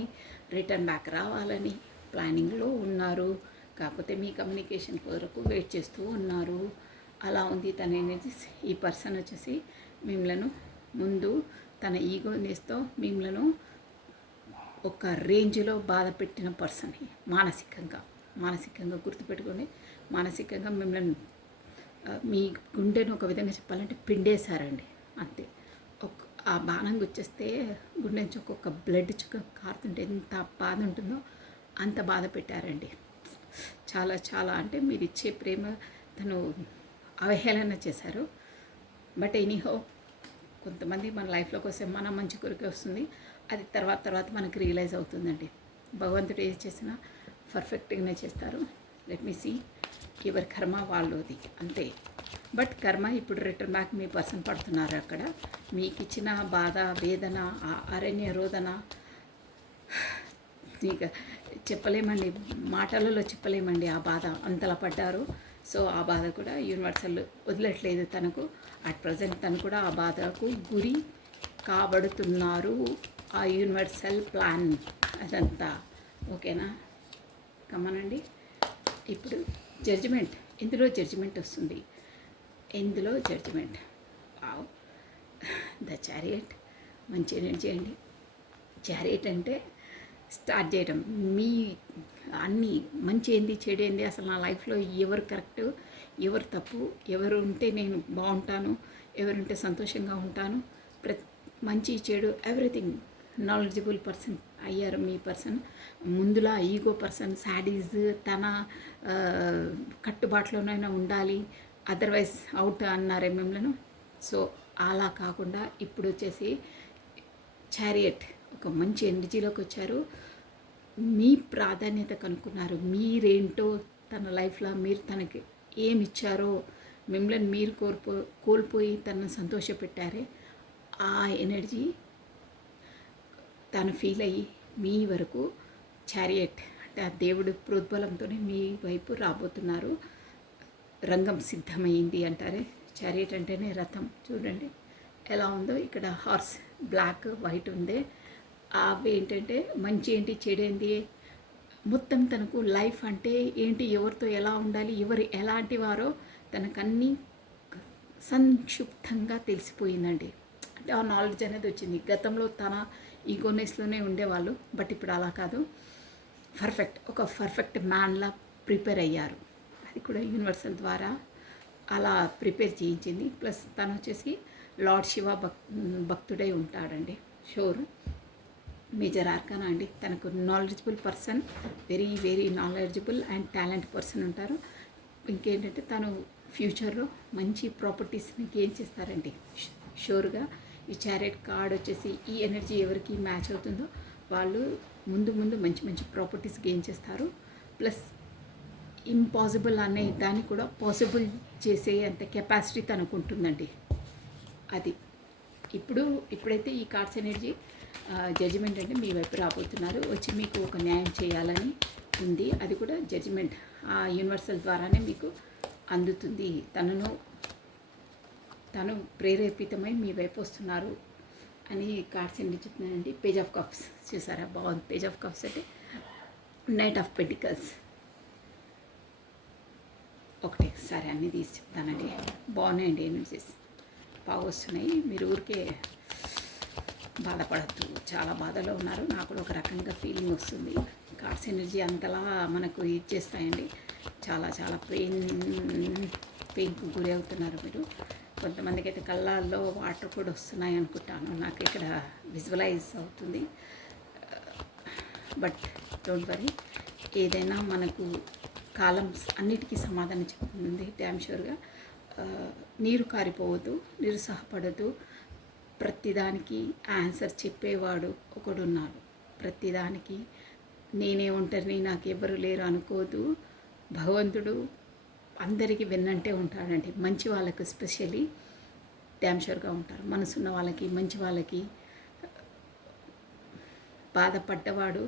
రిటర్న్ బ్యాక్ రావాలని ప్లానింగ్లో ఉన్నారు. కాకపోతే మీ కమ్యూనికేషన్ కొరకు వెయిట్ చేస్తూ ఉన్నారు. అలా ఉంది తన ఎనర్జీస్. ఈ పర్సన్ వచ్చేసి మిమ్మలను ముందు తన ఈగోనెస్తో మిమ్మలను ఒక రేంజ్లో బాధ పెట్టిన పర్సన్. మానసికంగా గుర్తుపెట్టుకొని, మానసికంగా మిమ్మల్ని మీ గుండెను ఒక విధంగా చెప్పాలంటే పిండేశారండి, అంతే. ఆ బాణం గుచ్చేస్తే గుండె నుంచి ఒక్కొక్క బ్లడ్ చుక్క కారుతుంటే ఎంత బాధ ఉంటుందో అంత బాధ పెట్టారండి. చాలా చాలా అంటే మీరు ఇచ్చే ప్రేమ తను అవహేళన చేశారు. బట్ ఎనీహో, కొంతమంది మన లైఫ్లోకి వస్తే మన మంచి కొరికే వస్తుంది, అది తర్వాత మనకు రియలైజ్ అవుతుందండి. భగవంతుడు ఏది చేసినా పర్ఫెక్ట్గానే చేస్తారు. లెట్ మీ సీ, ఎవరి కర్మ వాళ్ళది అంతే. బట్ కర్మ ఇప్పుడు రిటర్న్ బ్యాక్ మీ పర్సన్ పడుతున్నారు. అక్కడ మీకు ఇచ్చిన బాధ, వేదన, అరణ్య రోదన ఇక చెప్పలేమండి, మాటలలో చెప్పలేమండి. ఆ బాధ అంతలా పడ్డారు. సో ఆ బాధ కూడా యూనివర్సల్ వదిలట్లేదు తనకు. అట్ ప్రజెంట్ తను కూడా ఆ బాధకు గురి కాబడుతున్నారు. ఆ యూనివర్సల్ ప్లాన్ అదంతా ఓకేనా. కమనండి, ఇప్పుడు జడ్జిమెంట్, ఇందులో జడ్జిమెంట్ వస్తుంది. ద చారియట్, మంచి ఎనర్జీ అండి. చారియట్ అంటే స్టార్ట్ చేయడం, మీ అన్నీ మంచి ఏంది చెడు ఏంది, అసలు నా లైఫ్లో ఎవరు కరెక్ట్ ఎవరు తప్పు, ఎవరు ఉంటే నేను బాగుంటాను, ఎవరుంటే సంతోషంగా ఉంటాను, ప్రతి మంచి చెడు ఎవ్రీథింగ్ నాలెడ్జబుల్ పర్సన్ అయ్యారు మీ పర్సన్. ముందులా ఈగో పర్సన్, సాడీస్, తన కట్టుబాటులోనైనా ఉండాలి, అదర్వైజ్ అవుట్ అన్నారే మిమ్మల్ని. సో అలా కాకుండా ఇప్పుడు వచ్చేసి చారియట్ ఒక మంచి ఎనర్జీలోకి వచ్చారు. మీ ప్రాధాన్యత కనుక్కున్నారు, మీరేంటో తన లైఫ్లో మీరు తనకి ఏమి ఇచ్చారో, మిమ్మల్ని మీరు కోల్పోయి తనను సంతోషపెట్టారే, ఆ ఎనర్జీ తను ఫీల్ అయ్యి మీ వరకు చారియట్ అంటే ఆ దేవుడు ప్రోద్బలంతోనే మీ వైపు రాబోతున్నారు. రంగం సిద్ధమైంది అంటారే. చారియట్ అంటేనే రథం. చూడండి ఎలా ఉందో, ఇక్కడ హార్స్ బ్లాక్ వైట్ ఉంది. అవి ఏంటంటే మంచి ఏంటి చెడు ఏంటి, మొత్తం తనకు లైఫ్ అంటే ఏంటి, ఎవరితో ఎలా ఉండాలి, ఎవరు ఎలాంటి వారో తనకన్నీ సంక్షిప్తంగా తెలిసిపోయిందండి. అంటే ఆ నాలెడ్జ్ అనేది వచ్చింది. గతంలో తన ఈగోనెస్లోనే ఉండేవాళ్ళు, బట్ ఇప్పుడు అలా కాదు, ఒక పర్ఫెక్ట్ మ్యాన్లా ప్రిపేర్ అయ్యారు. అది కూడా యూనివర్సల్ ద్వారా అలా ప్రిపేర్ చేయించింది. ప్లస్ తను వచ్చేసి లార్డ్ శివ భక్తుడై ఉంటాడండి. షూర్ మేజర్ ఆర్కానా అండి. తనకు knowledgeable person, very very knowledgeable and talent person ఉంటారు. ఇంకేంటంటే తను ఫ్యూచర్లో మంచి ప్రాపర్టీస్ని గెయిన్ చేస్తారండి షూర్గా. ఈ చారియట్ కార్డ్ వచ్చేసి ఈ ఎనర్జీ ఎవరికి మ్యాచ్ అవుతుందో వాళ్ళు ముందు ముందు మంచి మంచి ప్రాపర్టీస్ గెయిన్ చేస్తారు. ప్లస్ ఇంపాసిబుల్ అనే దాన్ని కూడా పాసిబుల్ చేసే అంత కెపాసిటీ తనకు ఉంటుందండి. అది ఇప్పుడైతే ఈ కార్డ్స్ ఎనర్జీ జడ్జిమెంట్ అంటే మీ వైపు రాబోతున్నారు, వచ్చి మీకు ఒక న్యాయం చేయాలని ఉంది. అది కూడా జడ్జిమెంట్ ఆ యూనివర్సల్ ద్వారానే మీకు అందుతుంది. తను ప్రేరేపితమై మీ వైపు వస్తున్నారు అని కార్డ్స్ ఎనర్జీ చెప్తున్నానండి. పేజ్ ఆఫ్ కప్స్ చూసారా, బాగుంది. పేజ్ ఆఫ్ కప్స్ అంటే నైట్ ఆఫ్ పెంటికల్స్. ఒకటేసారి అన్నీ తీసి చెప్తానండి. బాగున్నాయండి ఎనర్జీస్, బాగా వస్తున్నాయి. మీరు ఊరికే బాధపడద్దు, చాలా బాధలో ఉన్నారు. నాకు కూడా ఒక రకంగా ఫీలింగ్ వస్తుంది. కార్డ్స్ ఎనర్జీ అంతలా మనకు ఇచ్చేస్తాయండి. చాలా చాలా పెయిన్కు గురి అవుతున్నారు మీరు. కొంతమందికి అయితే కళ్ళల్లో వాటర్ కూడా వస్తున్నాయి అనుకుంటాను, నాకు ఇక్కడ విజువలైజ్ అవుతుంది. బట్ డోంట్ వరీ, ఏదైనా మనకు కాలం అన్నిటికీ సమాధానం చెప్తుంది డ్యామ్ షూర్గా. నీరు కారిపోవద్దు, నిరుత్సాహపడద్దు. ప్రతిదానికి ఆన్సర్ చెప్పేవాడు ఒకడున్నాడు. ప్రతిదానికి నేనే ఒంటరిని, నాకెవ్వరు లేరు అనుకోదు. భగవంతుడు అందరికీ వెన్నంటే ఉంటాడండి. మంచి వాళ్ళకు స్పెషల్లీ డ్యామ్ షూర్గా ఉంటారు. మనసున్న వాళ్ళకి, మంచి వాళ్ళకి. బాధపడ్డవాడు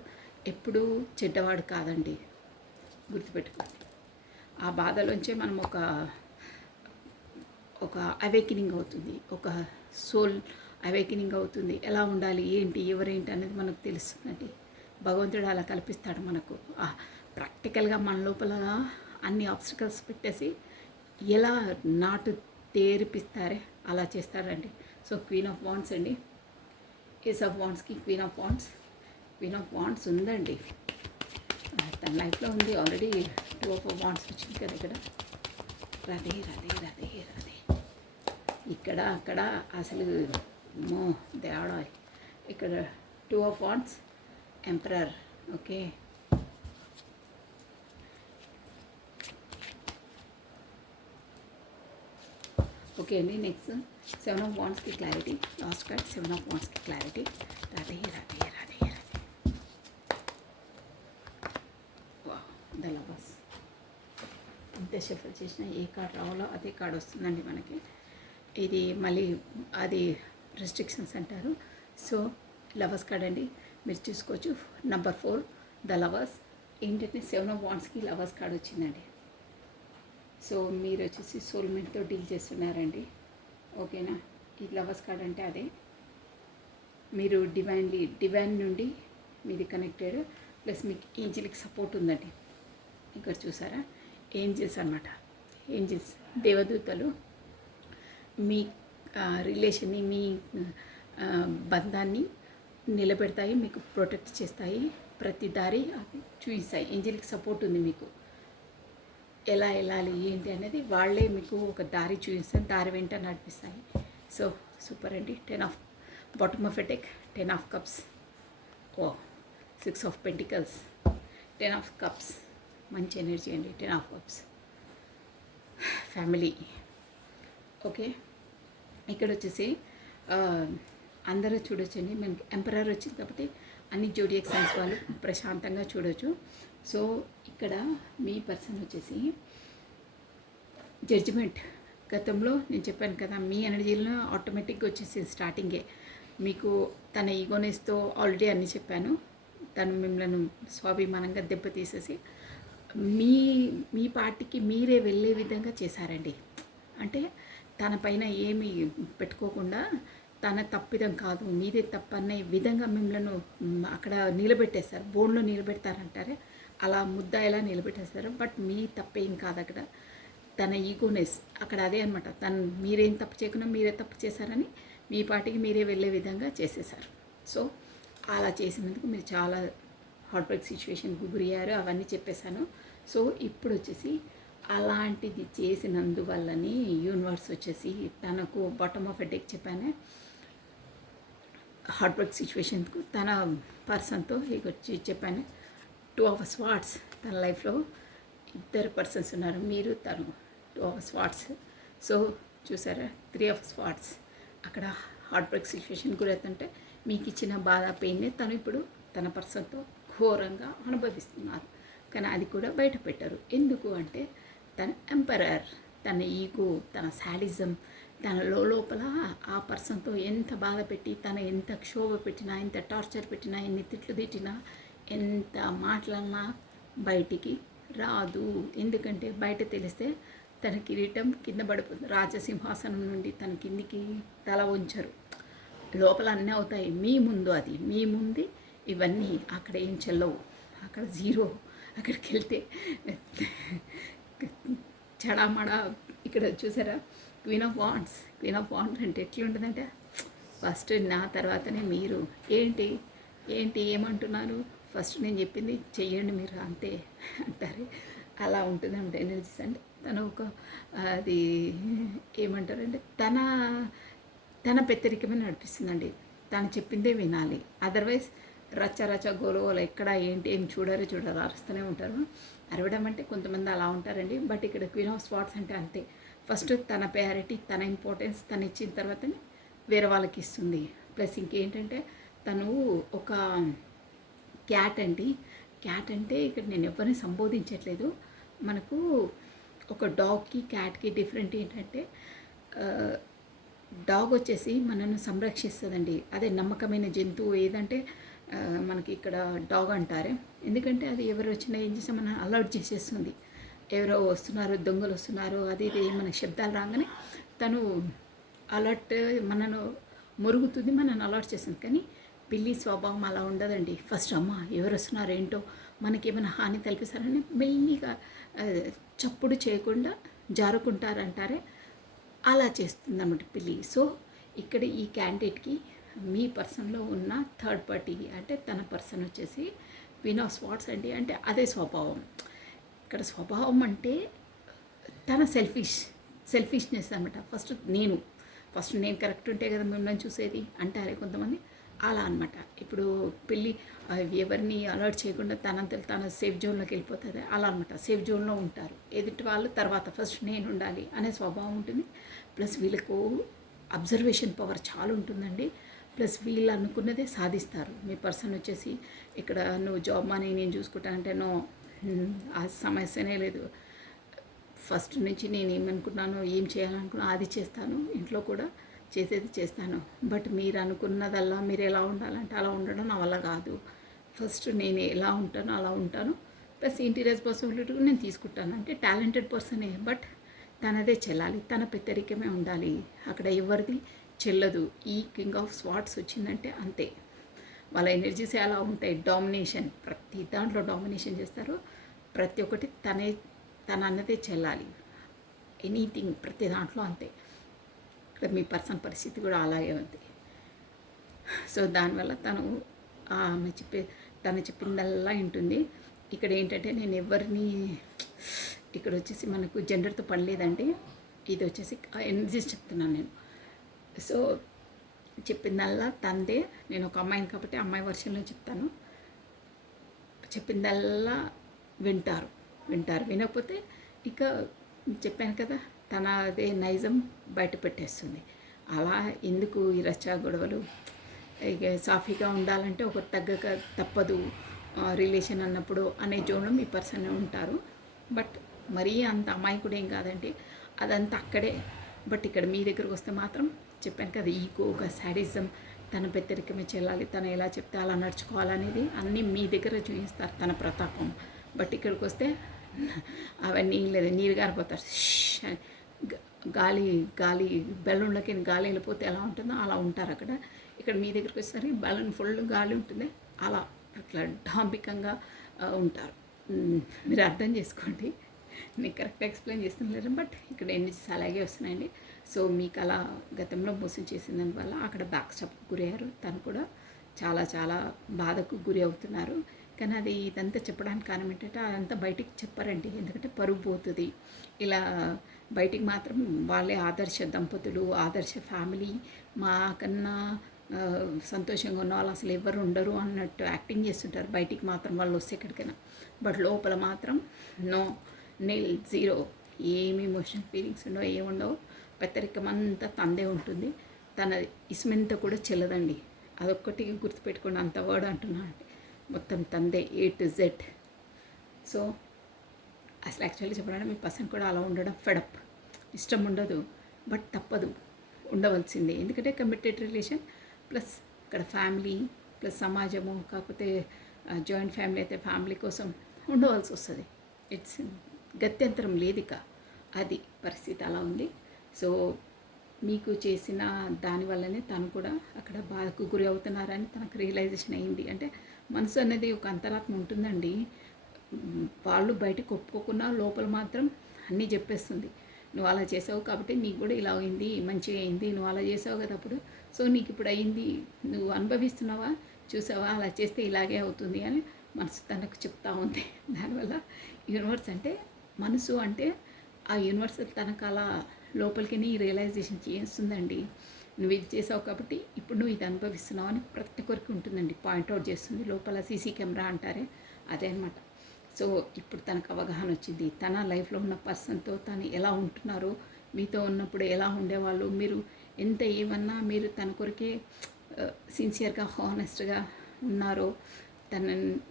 ఎప్పుడూ చెడ్డవాడు కాదండి, గుర్తుపెట్టుకోండి. ఆ బాధలోంచే మనం ఒక అవేకినింగ్ అవుతుంది, ఒక సోల్ అవేకినింగ్ అవుతుంది. ఎలా ఉండాలి, ఏంటి, ఎవరేంటి అనేది మనకు తెలుస్తుందండి. భగవంతుడు అలా కల్పిస్తాడు మనకు. ప్రాక్టికల్గా మన లోపల అన్ని ఆబ్స్టికల్స్ పెట్టేసి ఎలా నాటు తేరిపిస్తారే అలా చేస్తాడండి. సో క్వీన్ ఆఫ్ వాండ్స్ అండి. ఏస్ ఆఫ్ వాండ్స్కి క్వీన్ ఆఫ్ వాండ్స్ ఉందండి తన లైఫ్లో ఉంది ఆల్రెడీ. 2 ఆఫ్ వాండ్స్ వచ్చింది కదా ఇక్కడ. రదే ఇక్కడ అక్కడ అసలు దేవుడా. ఇక్కడ 2 of wands, emperor. Okay, okay అండి. నెక్స్ట్ 7 ఆఫ్ వాండ్స్కి క్లారిటీ. లాస్ట్ కార్డ్ 7 ఆఫ్ వాండ్స్కి క్లారిటీ. రదే ద లవర్స్. ఎంత షఫల్ చేసినా ఏ కార్డ్ రావాలో అదే కార్డ్ వస్తుందండి మనకి. ఇది మళ్ళీ అది రెస్ట్రిక్షన్స్ అంటారు. సో లవర్స్ కార్డ్ అండి, మీరు చూసుకోవచ్చు. Number 4 the lovers. ఏంటంటే 7 ఆఫ్ వాండ్స్కి లవర్స్ కార్డ్ వచ్చిందండి. సో మీరు వచ్చేసి సోల్మేట్తో డీల్ చేస్తున్నారండి, ఓకేనా. ఈ లవర్స్ కార్డ్ అంటే అదే, మీరు డివైన్ నుండి మీది కనెక్టెడ్. ప్లస్ మీకు ఏంజిల్కి సపోర్ట్ ఉందండి. ఇక్కడ చూసారా, ఏంజిల్స్ అనమాట. ఏంజిల్స్ దేవదూతలు మీ రిలేషన్ని, మీ బంధాన్ని నిలబెడతాయి, మీకు ప్రొటెక్ట్ చేస్తాయి, ప్రతి దారి అవి చూపిస్తాయి. ఏంజెలిక్ సపోర్ట్ ఉంది మీకు, ఎలా వెళ్ళాలి ఏంటి అనేది వాళ్ళే మీకు ఒక దారి చూపిస్తారు, దారి వెంట నడిపిస్తాయి. సో సూపర్ అండి. 10 of bottom of a deck, 10 of cups, ఓ 6 ఆఫ్ పెంటికల్స్, 10 ఆఫ్ కప్స్, మంచి ఎనర్జీ అండి. 10 ఆఫ్ కప్స్, ఫ్యామిలీ. ఓకే, ఇక్కడ వచ్చేసి అందరూ చూడొచ్చండి. మనకి ఎంపరర్ వచ్చింది కాబట్టి అన్ని జోడియాక్ సైన్స్ వాళ్ళు ప్రశాంతంగా చూడొచ్చు. సో ఇక్కడ మీ పర్సన్ వచ్చేసి జడ్జిమెంట్. గతంలో నేను చెప్పాను కదా, మీ ఎనర్జీలో ఆటోమేటిక్గా వచ్చేసి స్టార్టింగే మీకు తన ఈగోనెస్తో ఆల్రెడీ అన్నీ చెప్పాను. తను మిమ్మల్ని స్వాభిమానంగా దెబ్బతీసేసి మీ మీ పార్టీకి మీరే వెళ్ళే విధంగా చేశారండి. అంటే తన పైన ఏమి పెట్టుకోకుండా తన తప్పిదం కాదు మీదే తప్పనే విధంగా మిమ్మల్ని అక్కడ నిలబెట్టేస్తారు, బోన్లో నిలబెడతారంటారే అలా ముద్ద ఎలా నిలబెట్టేస్తారు. బట్ మీ తప్పేం కాదు అక్కడ, తన ఈగోనెస్ అక్కడ అదే అనమాట. తను మీరేం తప్పు చేయకుండా మీరే తప్పు చేశారని మీ పార్టీకి మీరే వెళ్ళే విధంగా చేసేసారు. సో అలా చేసినందుకు మీరు చాలా హార్ట్ బ్రేక్ సిచ్యువేషన్కి గురయ్యారు, అవన్నీ చెప్పేశాను. సో ఇప్పుడు వచ్చేసి అలాంటిది చేసినందువల్లని యూనివర్స్ వచ్చేసి తనకు బాటమ్ ఆఫ్ ఎ డెక్ చెప్పానే హార్ట్ బ్రేక్ సిచ్యువేషన్కు తన పర్సన్తో వచ్చి చెప్పాను. 2 ఆఫ్ స్వార్డ్స్, తన లైఫ్లో 2 పర్సన్స్ ఉన్నారు, మీరు తను. 2 ఆఫ్ స్వార్డ్స్. సో చూసారా, 3 ఆఫ్ స్వార్డ్స్. అక్కడ హార్ట్ బ్రేక్ సిచ్యువేషన్ గురవుతుంటే మీకు ఇచ్చిన బాధ పెయిన్ని తను ఇప్పుడు తన పర్సన్తో ఘోరంగా అనుభవిస్తున్నారు. కానీ అది కూడా బయట పెట్టారు. ఎందుకు అంటే తన ఎంపరర్, తన ఈగో, తన శాడిజం, తన లోపల ఆ పర్సన్తో ఎంత బాధ పెట్టి, తన ఎంత క్షోభ పెట్టినా, ఎంత టార్చర్ పెట్టినా, ఎన్ని తిట్లు తిట్టినా, ఎంత మాట్లాడినా బయటికి రాదు. ఎందుకంటే బయట తెలిస్తే తన కిరీటం కింద పడిపోతుంది. రాజసింహాసనం నుండి తన కిందికి తల ఉంచరు, లోపల అన్నీ అవుతాయి. మీ ముందు అది మీ ముందు ఇవన్నీ అక్కడ ఏం చెల్లవు, అక్కడ జీరో. అక్కడికి వెళ్తే చడామడా. ఇక్కడ చూసారా, queen of wands. Queen of wands అంటే ఎట్లుంటుందంటే ఫస్ట్ నా తర్వాతనే మీరు. ఏంటి ఏంటి ఏమంటున్నారు, ఫస్ట్ నేను చెప్పింది చెయ్యండి మీరు అంతే అంటారు. అలా ఉంటుందంటే ఎనర్జీస్. అంటే తను ఒక అది ఏమంటారంటే తన పెత్తరికమే నడిపిస్తుందండి. తను చెప్పిందే వినాలి. అదర్వైజ్ రచ్చ గొడవలు ఎక్కడ ఏంటి ఏం చూడరు అరుస్తూనే ఉంటారు. అరవడం అంటే కొంతమంది అలా ఉంటారండి. బట్ ఇక్కడ క్వీన్ ఆఫ్ స్వార్డ్స్ అంటే అంతే. ఫస్ట్ తన ప్రయారిటీ, తన ఇంపార్టెన్స్ తను ఇచ్చిన తర్వాతనే వేరే వాళ్ళకి ఇస్తుంది. ప్లస్ ఇంకేంటంటే తను ఒక క్యాట్ అండి. క్యాట్ అంటే ఇక్కడ నేను ఎవరిని సంబోధించట్లేదు. మనకు ఒక డాగ్కి క్యాట్కి డిఫరెంట్ ఏంటంటే డాగ్ వచ్చేసి మనల్ని సంరక్షిస్తుందండి. అదే నమ్మకమైన జంతువు ఏదంటే మనకి ఇక్కడ డాగ్ అంటారే. ఎందుకంటే అది ఎవరు వచ్చినా ఏం చేస్తే మనం అలర్ట్ చేసేస్తుంది. ఎవరో వస్తున్నారు, దొంగలు వస్తున్నారు, అది ఇది మన శబ్దాలు రాగానే తను అలర్ట్ మనను మురుగుతుంది, మనను అలర్ట్ చేస్తుంది. కానీ పిల్లి స్వభావం అలా ఉండదండి. ఫస్ట్ అమ్మ ఎవరు వస్తున్నారు ఏంటో, మనకేమైనా హాని తలపిస్తారని మెల్లిగా చప్పుడు చేయకుండా జారుకుంటారంటారే, అలా చేస్తుంది అన్నమాట పిల్లి. సో ఇక్కడ ఈ క్యాండిడేట్కి మీ పర్సన్లో ఉన్న థర్డ్ పార్టీ అంటే తన పర్సన్ వచ్చేసి క్వీన్ ఆఫ్ స్వార్డ్స్ అండి. అంటే అదే స్వభావం. ఇక్కడ స్వభావం అంటే తన సెల్ఫిష్నెస్ అనమాట. ఫస్ట్ నేను కరెక్ట్ ఉంటే కదా మిమ్మల్ని చూసేది అంటారే కొంతమంది, అలా అనమాట. ఇప్పుడు పిల్లి ఎవరిని అలర్ట్ చేయకుండా తనంతలో తన సేఫ్ జోన్లోకి వెళ్ళిపోతుంది, అలా అనమాట. సేఫ్ జోన్లో ఉంటారు ఎదుటి వాళ్ళు, తర్వాత ఫస్ట్ నేను ఉండాలి అనే స్వభావం ఉంటుంది. ప్లస్ వీళ్ళకు అబ్జర్వేషన్ పవర్ చాలా ఉంటుందండి. ప్లస్ వీళ్ళు అనుకున్నదే సాధిస్తారు. మీ పర్సన్ వచ్చేసి ఇక్కడ నువ్వు జాబ్ మనీ నేను చూసుకుంటానంటే నో, ఆ సమస్యనే లేదు. ఫస్ట్ నుంచి నేను ఏమనుకున్నానో ఏం చేయాలనుకున్నా అది చేస్తాను, ఇంట్లో కూడా చేసేది చేస్తాను. బట్ మీరు అనుకున్నదల్లా మీరు ఎలా ఉండాలంటే అలా ఉండడం నా వల్ల కాదు. ఫస్ట్ నేను ఎలా ఉంటానో అలా ఉంటాను. ప్లస్ ఇంటి రెస్పాన్సిబిలిటీ నేను తీసుకుంటాను. అంటే టాలెంటెడ్ పర్సనే, బట్ తనదే చెల్లాలి, తన పెద్దరికమే ఉండాలి. అక్కడ ఎవరిది చెల్లదు. ఈ కింగ్ ఆఫ్ స్వార్డ్స్ వచ్చిందంటే అంతే. వాళ్ళ ఎనర్జీస్ అలా ఉంటాయి. డామినేషన్, ప్రతి దాంట్లో డామినేషన్ చేస్తారు. ప్రతి ఒక్కటి తన అన్నదే చెల్లాలి. ఎనీథింగ్ ప్రతి దాంట్లో అంతే. ఇక్కడ మీ పర్సన్ పరిస్థితి కూడా అలాగే ఉంది. సో దానివల్ల తను చెప్పిందల్లా వింటుంది. ఇక్కడ ఏంటంటే నేను ఎవరిని ఇక్కడ వచ్చేసి మనకు జెండర్తో పని లేదండి. ఇది వచ్చేసి ఎనర్జీస్ చెప్తున్నాను నేను. సో చెప్పిందల్లా తందే. నేను ఒక అమ్మాయిని కాబట్టి అమ్మాయి వర్షన్లో చెప్తాను. చెప్పిందల్లా వింటారు. వినకపోతే ఇక చెప్పాను కదా, తన అదే నైజం బయట పెట్టేస్తుంది. అలా ఎందుకు ఈ రచ్చా గొడవలు? ఇక సాఫీగా ఉండాలంటే ఒకరు తగ్గక తప్పదు రిలేషన్ అన్నప్పుడు అనే జోన్లో మీ పర్సన్ ఉంటారు. బట్ మరీ అంత అమాయకుడు ఏం కాదండి, అదంతా అక్కడే. బట్ ఇక్కడ మీ దగ్గరకు వస్తే మాత్రం చెప్పాను కదా, ఈగో, ఒక శాడిజం, తన పెద్దరికమే చెల్లాలి, తను ఎలా చెప్తే అలా నడుచుకోవాలనేది అన్నీ మీ దగ్గర చూపిస్తారు, తన ప్రతాపం. బట్ ఇక్కడికి వస్తే అవన్నీ లేదు, నీరు గారిపోతారు. గాలి గాలి బెలూన్లకి గాలి వెళ్ళిపోతే ఎలా ఉంటుందో అలా ఉంటారు అక్కడ. ఇక్కడ మీ దగ్గరికి వచ్చేసరికి బెలూన్ ఫుల్ గాలి ఉంటుంది, అలా అట్లా డాంబికంగా ఉంటారు. మీరు అర్థం చేసుకోండి, నేను కరెక్ట్గా ఎక్స్ప్లెయిన్ చేస్తున్నాను. బట్ ఇక్కడ ఎనర్జీస్ అలాగే వస్తున్నాయండి. సో మీకు అలా గతంలో మోసం చేసిన దానివల్ల అక్కడ బ్యాక్ స్టాప్కి గురయ్యారు. తను కూడా చాలా చాలా బాధకు గురి అవుతున్నారు. కానీ అది ఇదంతా చెప్పడానికి కారణం ఏంటంటే అదంతా బయటికి చెప్పారండి, ఎందుకంటే పరుగు పోతుంది. ఇలా బయటికి మాత్రం వాళ్ళే ఆదర్శ దంపతులు, ఆదర్శ ఫ్యామిలీ, మాకన్నా సంతోషంగా ఉన్న వాళ్ళు అసలు ఎవరు ఉండరు అన్నట్టు యాక్టింగ్ చేస్తుంటారు బయటికి మాత్రం వాళ్ళు వస్తే ఎక్కడికైనా. బట్ లోపల మాత్రం నో, నిల్, జీరో, ఏమి ఎమోషనల్ ఫీలింగ్స్ ఉండవు, ఏముండవు. పెద్దరికం అంతా తందే ఉంటుంది. తన ఇస్మెంత కూడా చెల్లదండి, అదొక్కటి గుర్తుపెట్టుకోండి. అంత వర్డ్ అంటున్నా అంటే మొత్తం తందే, A to Z. సో అసలు యాక్చువల్లీ చెప్పాలంటే మీ పర్సన్ కూడా అలా ఉండడం ఫెడప్, ఇష్టం ఉండదు, బట్ తప్పదు, ఉండవలసిందే. ఎందుకంటే కమిటెడ్ రిలేషన్ ప్లస్ ఇక్కడ ఫ్యామిలీ ప్లస్ సమాజము, కాకపోతే జాయింట్ ఫ్యామిలీ అయితే ఫ్యామిలీ కోసం ఉండవలసి వస్తుంది. ఇట్స్ గత్యంతరం లేదు, ఇక అది పరిస్థితి అలా ఉంది. సో మీకు చేసిన దానివల్లనే తను కూడా అక్కడ బాధకు గురి అవుతున్నారని తనకు రియలైజేషన్ అయింది. అంటే మనసు అనేది ఒక అంతరాత్మ ఉంటుందండి, వాళ్ళు బయటకు ఒప్పుకోకున్నా లోపల మాత్రం అన్నీ చెప్పేస్తుంది. నువ్వు అలా చేసావు కాబట్టి నీకు కూడా ఇలా అయింది, మంచిగా అయింది, నువ్వు అలా చేసావు కదా అప్పుడు, సో నీకు ఇప్పుడు అయింది, నువ్వు అనుభవిస్తున్నావా, చూసావా, అలా చేస్తే ఇలాగే అవుతుంది అని మనసు తనకు చెప్తా ఉంది. దానివల్ల యూనివర్స్ అంటే మనసు అంటే ఆ యూనివర్స్ తనకు అలా లోపలికి రియలైజేషన్ చేస్తుందండి. నువ్వు ఇది చేసావు కాబట్టి ఇప్పుడు నువ్వు ఇది అనుభవిస్తున్నావు అని ప్రతి ఒక్కరికి ఉంటుందండి, పాయింట్అవుట్ చేస్తుంది. లోపల సీసీ కెమెరా అంటారే అదే అనమాట. సో ఇప్పుడు తనకు అవగాహన వచ్చింది, తన లైఫ్లో ఉన్న పర్సన్తో తను ఎలా ఉంటున్నారో, మీతో ఉన్నప్పుడు ఎలా ఉండేవాళ్ళు, మీరు ఎంత ఏమన్నా మీరు తన కొరికే సిన్సియర్గా హానెస్ట్గా ఉన్నారో, తన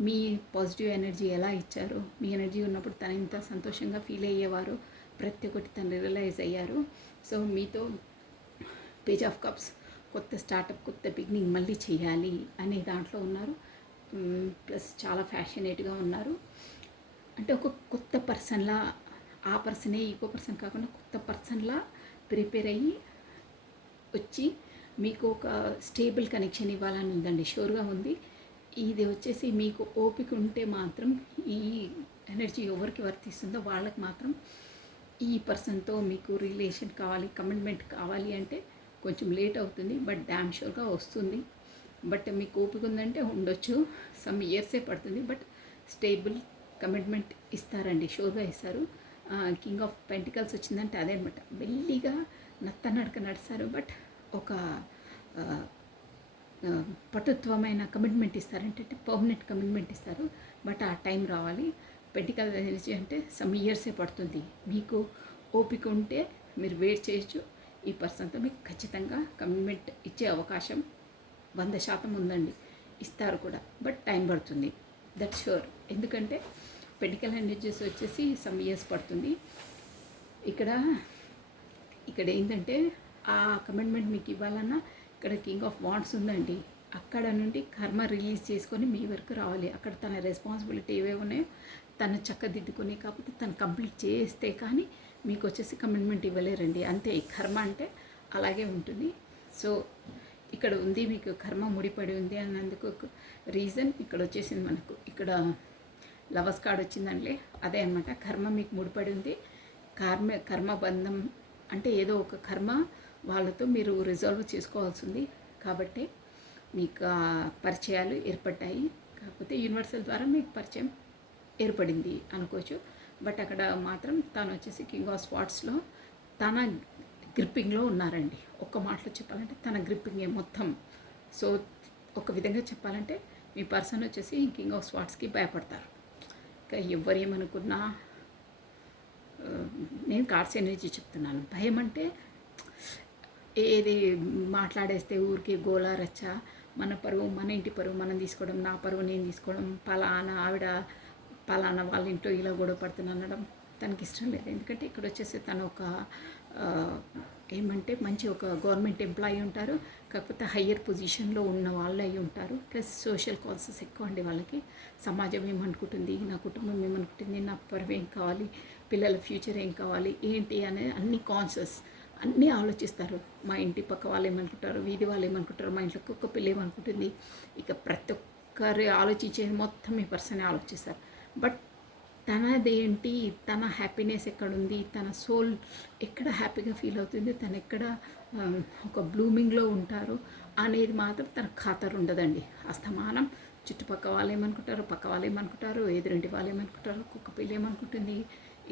మీ పాజిటివ్ ఎనర్జీ ఎలా ఇచ్చారో, మీ ఎనర్జీ ఉన్నప్పుడు తను ఎంత సంతోషంగా ఫీల్ అయ్యేవారో ప్రతి ఒక్కటి తను రియలైజ్ అయ్యారు. సో మీతో పేజ్ ఆఫ్ కప్స్, కొత్త స్టార్టప్, కొత్త బిగినింగ్ మళ్ళీ చేయాలి అనే దాంట్లో ఉన్నారు. ప్లస్ చాలా ఫ్యాషనేట్గా ఉన్నారు. అంటే ఒక కొత్త పర్సన్లా, ఆ పర్సనే ఇంకో పర్సన్ కాకుండా కొత్త పర్సన్లా ప్రిపేర్ అయ్యి వచ్చి మీకు ఒక స్టేబుల్ కనెక్షన్ ఇవ్వాలని ఉందండి, షూర్గా ఉంది. ఇది వచ్చేసి మీకు ఓపిక ఉంటే మాత్రం ఈ ఎనర్జీ ఎవరికి వర్తిస్తుందో వాళ్ళకి మాత్రం ఈ పర్సన్తో మీకు రిలేషన్ కావాలి, కమిట్మెంట్ కావాలి అంటే కొంచెం లేట్ అవుతుంది, బట్ డ్యామ్ షూర్గా వస్తుంది. బట్ మీకు ఓపిక ఉందంటే ఉండొచ్చు, సమ్ ఇయర్సే పడుతుంది, బట్ స్టేబుల్ కమిట్మెంట్ ఇస్తారండి, షూర్గా ఇస్తారు. కింగ్ ఆఫ్ పెంటికల్స్ వచ్చిందంటే అదే అనమాట, మెల్లిగా నడక నడుస్తారు, బట్ ఒక పటుత్వమైన కమిట్మెంట్ ఇస్తారంటే పర్మనెంట్ కమిట్మెంట్ ఇస్తారు. బట్ ఆ టైం రావాలి. పెంటికల్ ఎనర్జీ అంటే సమ్ ఇయర్సే పడుతుంది. మీకు ఓపిక ఉంటే మీరు వెయిట్ చేయొచ్చు. ఈ పర్సన్తో మీకు ఖచ్చితంగా కమిట్మెంట్ ఇచ్చే అవకాశం 100% ఉందండి, ఇస్తారు కూడా, బట్ టైం పడుతుంది, దట్ షూర్. ఎందుకంటే పెంటికల్ ఎనర్జీస్ వచ్చేసి సమ్ ఇయర్స్ పడుతుంది. ఇక్కడ ఏంటంటే ఆ కమిట్మెంట్ మీకు ఇవ్వాలన్నా ఇక్కడ కింగ్ ఆఫ్ వాండ్స్ ఉందండి, అక్కడ నుండి కర్మ రిలీజ్ చేసుకొని మీ వరకు రావాలి. అక్కడ తన రెస్పాన్సిబిలిటీ ఏవే ఉన్నాయో తను చక్కదిద్దుకొని, కాకపోతే తను కంప్లీట్ చేస్తే కానీ మీకు వచ్చేసి కమిట్మెంట్ ఇవ్వలేరండి, అంతే. కర్మ అంటే అలాగే ఉంటుంది. సో ఇక్కడ ఉంది, మీకు కర్మ ముడిపడి ఉంది అన్నందుకు రీజన్ ఇక్కడ వచ్చేసింది. మనకు ఇక్కడ లవర్స్ కార్డ్ వచ్చిందండి, అదే అనమాట. కర్మ మీకు ముడిపడి ఉంది. కర్మ బంధం అంటే ఏదో ఒక కర్మ వాళ్ళతో మీరు రిజాల్వ్ చేసుకోవాల్సి ఉంది. కాబట్టి మీకు పరిచయాలు ఏర్పడ్డాయి. కాకపోతే యూనివర్సల్ ద్వారా మీకు పరిచయం ఏర్పడింది అనుకోవచ్చు. బట్ అక్కడ మాత్రం తను వచ్చేసి కింగ్ ఆఫ్ స్వార్డ్స్లో తన గ్రిప్పింగ్లో ఉన్నారండి. ఒక్క మాటలో చెప్పాలంటే తన గ్రిప్పింగే మొత్తం. సో ఒక విధంగా చెప్పాలంటే మీ పర్సన్ వచ్చేసి కింగ్ ఆఫ్ స్వార్డ్స్కి భయపడతారు. ఇంకా ఎవరేమనుకున్నా నేను కార్డ్స్ ఎనర్జీ చెప్తున్నాను. భయం అంటే ఏది మాట్లాడేస్తే ఊరికే గోలా రచ్చ, మన పరువు మన ఇంటి పరువు మనం తీసుకోవడం, నా పరువు నేను తీసుకోవడం, పలానా ఆవిడ పలానా వాళ్ళ ఇంట్లో ఇలా గొడవ పడుతున్నా అనడం తనకి ఇష్టం లేదు. ఎందుకంటే ఇక్కడ వచ్చేసి తను ఒక ఏమంటే మంచి ఒక గవర్నమెంట్ ఎంప్లాయీ ఉంటారు. కాకపోతే హయ్యర్ పొజిషన్లో ఉన్న వాళ్ళు అయి ఉంటారు. ప్లస్ సోషల్ కాన్సెస్ ఎక్కువ అండి వాళ్ళకి. సమాజం ఏమనుకుంటుంది, నా కుటుంబం ఏమనుకుంటుంది, నా పరువు ఏం కావాలి, పిల్లల ఫ్యూచర్ ఏం కావాలి ఏంటి అనే అన్ని కాన్షియస్ అన్నీ ఆలోచిస్తారు. మా ఇంటి పక్క వాళ్ళు ఏమనుకుంటారు, వీధి వాళ్ళు ఏమనుకుంటారు, మా ఇంట్లో కుక్క పిల్ల ఏమనుకుంటుంది, ఇక ప్రతి ఒక్కరు ఆలోచించేది మొత్తం మీ పర్సనే ఆలోచిస్తారు. బట్ తనదేంటి, తన హ్యాపీనెస్ ఎక్కడుంది, తన సోల్ ఎక్కడ హ్యాపీగా ఫీల్ అవుతుంది, తను ఎక్కడ ఒక బ్లూమింగ్లో ఉంటారు అనేది మాత్రం తన ఖాతారు ఉండదండి. అస్తమానం చుట్టుపక్క వాళ్ళు ఏమనుకుంటారు, పక్క వాళ్ళు ఏమనుకుంటారు, ఎదురింటి వాళ్ళు ఏమనుకుంటారు, కుక్క పిల్ల ఏమనుకుంటుంది,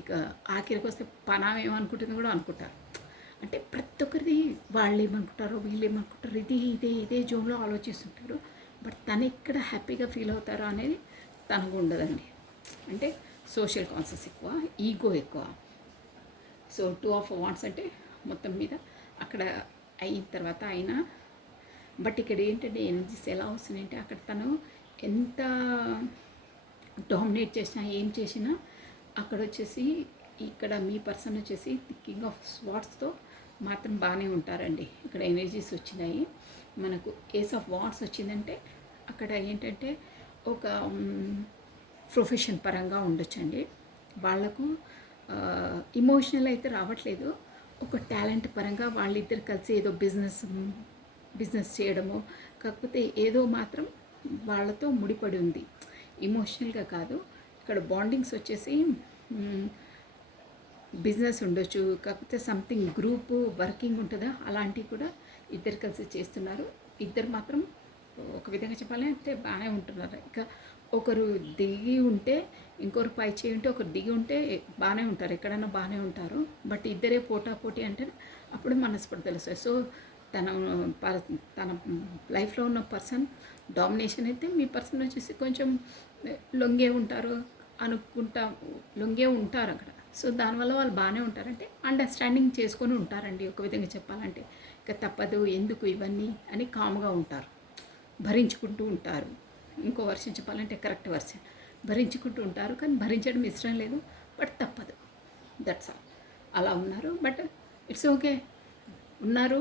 ఇక ఆఖరికి వస్తే పనా ఏమనుకుంటుంది కూడా అనుకుంటారు. అంటే ప్రతి ఒక్కరిది వాళ్ళు ఏమనుకుంటారో వీళ్ళు ఏమనుకుంటారు ఇదే జోన్లో ఆలోచిస్తుంటారు. బట్ తను ఎక్కడ హ్యాపీగా ఫీల్ అవుతారో అనేది తనకు ఉండదండి. అంటే సోషల్ కాన్సెస్ ఎక్కువ, ఈగో ఎక్కువ. సో 2 ఆఫ్ వాండ్స్ అంటే మొత్తం మీద అక్కడ అయిన తర్వాత అయినా బట్ ఇక్కడ ఏంటంటే ఎనర్జీస్ ఎలా వస్తున్నాయంటే అక్కడ తను ఎంత డామినేట్ చేసినా ఏం చేసినా అక్కడ వచ్చేసి ఇక్కడ మీ పర్సన్ వచ్చేసి కింగ్ ఆఫ్ స్వార్డ్స్తో మాత్రం బాగానే ఉంటారండి. ఇక్కడ ఎనర్జీస్ వచ్చినాయి. మనకు ఏస్ ఆఫ్ వాండ్స్ వచ్చిందంటే అక్కడ ఏంటంటే ఒక ప్రొఫెషన్ పరంగా ఉండొచ్చండి. వాళ్లకు ఇమోషనల్ అయితే రావట్లేదు. ఒక టాలెంట్ పరంగా వాళ్ళిద్దరు కలిసి ఏదో బిజినెస్ చేయడము, కాకపోతే ఏదో మాత్రం వాళ్ళతో ముడిపడి ఉంది. ఇమోషనల్గా కాదు. ఇక్కడ బాండింగ్స్ వచ్చేసి బిజినెస్ ఉండొచ్చు, కాకపోతే సంథింగ్ గ్రూప్ వర్కింగ్ ఉంటుందా అలాంటివి కూడా ఇద్దరు కలిసి చేస్తున్నారు. ఇద్దరు మాత్రం ఒక విధంగా చెప్పాలంటే బాగానే ఉంటున్నారు. ఇక ఒకరు దిగి ఉంటే ఇంకొకరు పై చేయి ఉంటే ఒకరు దిగి ఉంటే బాగానే ఉంటారు, ఎక్కడైనా బాగానే ఉంటారు. బట్ ఇద్దరే పోటీ అంటే అప్పుడు మనస్పర్ధలు వస్తాయి. సో తన లైఫ్లో ఉన్న పర్సన్ డామినేషన్ అయితే మీ పర్సన్ వచ్చేసి కొంచెం లొంగే ఉంటారు లొంగే ఉంటారు అక్కడ. సో దానివల్ల వాళ్ళు బాగానే ఉంటారంటే అండర్స్టాండింగ్ చేసుకొని ఉంటారండి. ఒక విధంగా చెప్పాలంటే ఇక తప్పదు ఎందుకు ఇవన్నీ అని కామ్గా ఉంటారు, భరించుకుంటూ ఉంటారు. ఇంకో వర్షన్ చెప్పాలంటే కరెక్ట్ వర్షన్ భరించుకుంటూ ఉంటారు. కానీ భరించడం ఇష్టం లేదు, బట్ తప్పదు. That's all. అలా ఉన్నారు. బట్ ఇట్స్ ఓకే, ఉన్నారు,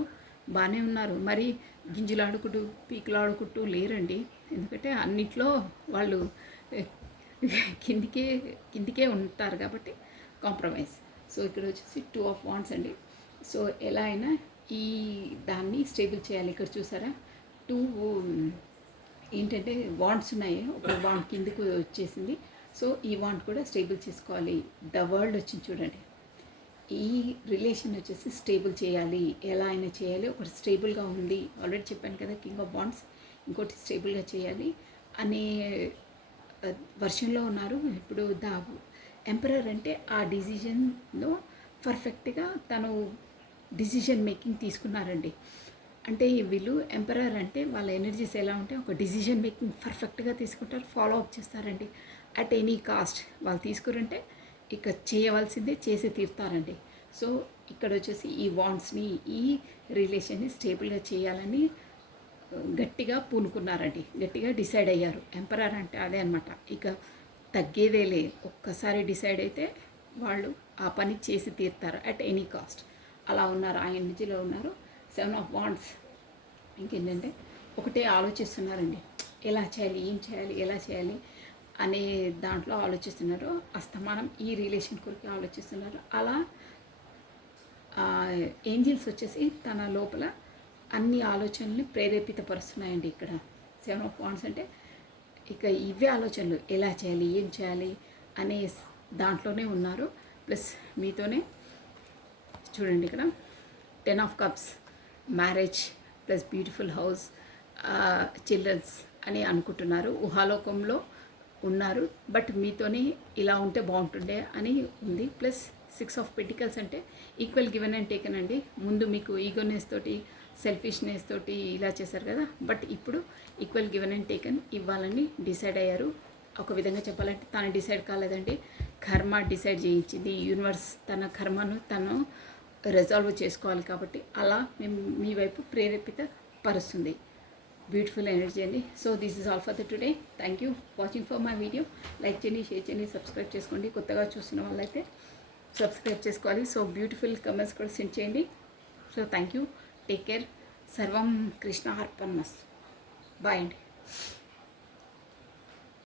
బాగానే ఉన్నారు. మరి గింజలాడుకుంటూ పీకులాడుకుంటూ లేరండి. ఎందుకంటే అన్నిట్లో వాళ్ళు కిందికే ఉంటారు కాబట్టి కాంప్రమైజ్. సో ఇక్కడ వచ్చేసి 2 ఆఫ్ వాండ్స్ అండి. సో ఎలా అయినా ఈ దాన్ని స్టేబుల్ చేయాలి. ఇక్కడ చూసారా 2 ఏంటంటే వాండ్స్ ఉన్నాయి. ఒక వాండ్ కిందకు వచ్చేసింది. సో ఈ వాండ్ కూడా స్టేబుల్ చేసుకోవాలి. ద వరల్డ్ వచ్చింది చూడండి. ఈ రిలేషన్ వచ్చేసి స్టేబుల్ చేయాలి, ఎలా అయినా చేయాలి. ఒకటి స్టేబుల్గా ఉంది, ఆల్రెడీ చెప్పాను కదా కింగ్ ఆఫ్ వాండ్స్, ఇంకోటి స్టేబుల్గా చేయాలి అనే వర్షన్లో ఉన్నారు. ఇప్పుడు ద ఎంపరర్ అంటే ఆ డిసిజన్లో పర్ఫెక్ట్గా తను డిసిజన్ మేకింగ్ తీసుకున్నారండి. అంటే వీళ్ళు ఎంపరర్ అంటే వాళ్ళ ఎనర్జీస్ ఎలా ఉంటే ఒక డిసిజన్ మేకింగ్ పర్ఫెక్ట్గా తీసుకుంటారు, ఫాలో అప్ చేస్తారండి. అట్ ఎనీ కాస్ట్ వాళ్ళు తీసుకురంటే ఇక చేయవలసిందే, చేసి తీరుతారండి. సో ఇక్కడ వచ్చేసి ఈ వాండ్స్ని ఈ రిలేషన్ని స్టేబుల్గా చేయాలని గట్టిగా పూనుకున్నారండి, గట్టిగా డిసైడ్ అయ్యారు. ఎంపరర్ అంటే అదే అనమాట, ఇక తగ్గేదేలే. ఒక్కసారి డిసైడ్ అయితే వాళ్ళు ఆ పని చేసి తీరుతారు అట్ ఎనీ కాస్ట్. అలా ఉన్నారు, ఆ ఎనర్జీలో ఉన్నారు. 7 ఆఫ్ వాండ్స్ ఇంకేంటంటే ఒకటే ఆలోచిస్తున్నారండి, ఎలా చేయాలి, ఏం చేయాలి, ఎలా చేయాలి అనే దాంట్లో ఆలోచిస్తున్నారు. అస్తమానం ఈ రిలేషన్ కొరకు ఆలోచిస్తున్నారు. అలా ఏంజిల్స్ వచ్చేసి తన లోపల అన్ని ఆలోచనల్ని ప్రేరేపితపరుస్తున్నాయండి. ఇక్కడ 7 ఆఫ్ వాండ్స్ అంటే ఇక ఇవే ఆలోచనలు, ఎలా చేయాలి, ఏం చేయాలి అనే దాంట్లోనే ఉన్నారు. ప్లస్ మీతోనే చూడండి ఇక్కడ 10 of cups, marriage plus beautiful house childrens అని అనుకుంటున్నారు, ఊహాలోకంలో ఉన్నారు. బట్ మీతోని ఇలా ఉంటే బాగుంటుండే అని ఉంది. ప్లస్ 6 ఆఫ్ పెంటికల్స్ అంటే ఈక్వల్ గివెన్ అండ్ టేకన్ అండి. ముందు మీకు ఈగోనెస్ తోటి, సెల్ఫిష్నెస్ తోటి ఇలా చేశారు కదా, బట్ ఇప్పుడు ఈక్వల్ గివెన్ అండ్ టేకన్ ఇవ్వాలని డిసైడ్ అయ్యారు. ఒక విధంగా చెప్పాలంటే తను డిసైడ్ కాలేదండి, కర్మ డిసైడ్ చేయించింది. యూనివర్స్ తన కర్మను తను రిజాల్వ్ చేసుకోవాలి కాబట్టి అలా మేము మీ వైపు ప్రేరేపిత పరుస్తుంది. బ్యూటిఫుల్ ఎనర్జీ అండి. So this is all for the today. Thank you watching for my video. Like చేయండి, షేర్ చేయండి, సబ్స్క్రైబ్ చేసుకోండి. కొత్తగా చూస్తున్న వాళ్ళైతే సబ్స్క్రైబ్ చేసుకోవాలి. సో బ్యూటిఫుల్ కమెంట్స్ కూడా సెండ్ చేయండి. So thank you, take care. సర్వం కృష్ణ అర్పణమస్తు. బాయ్ అండి.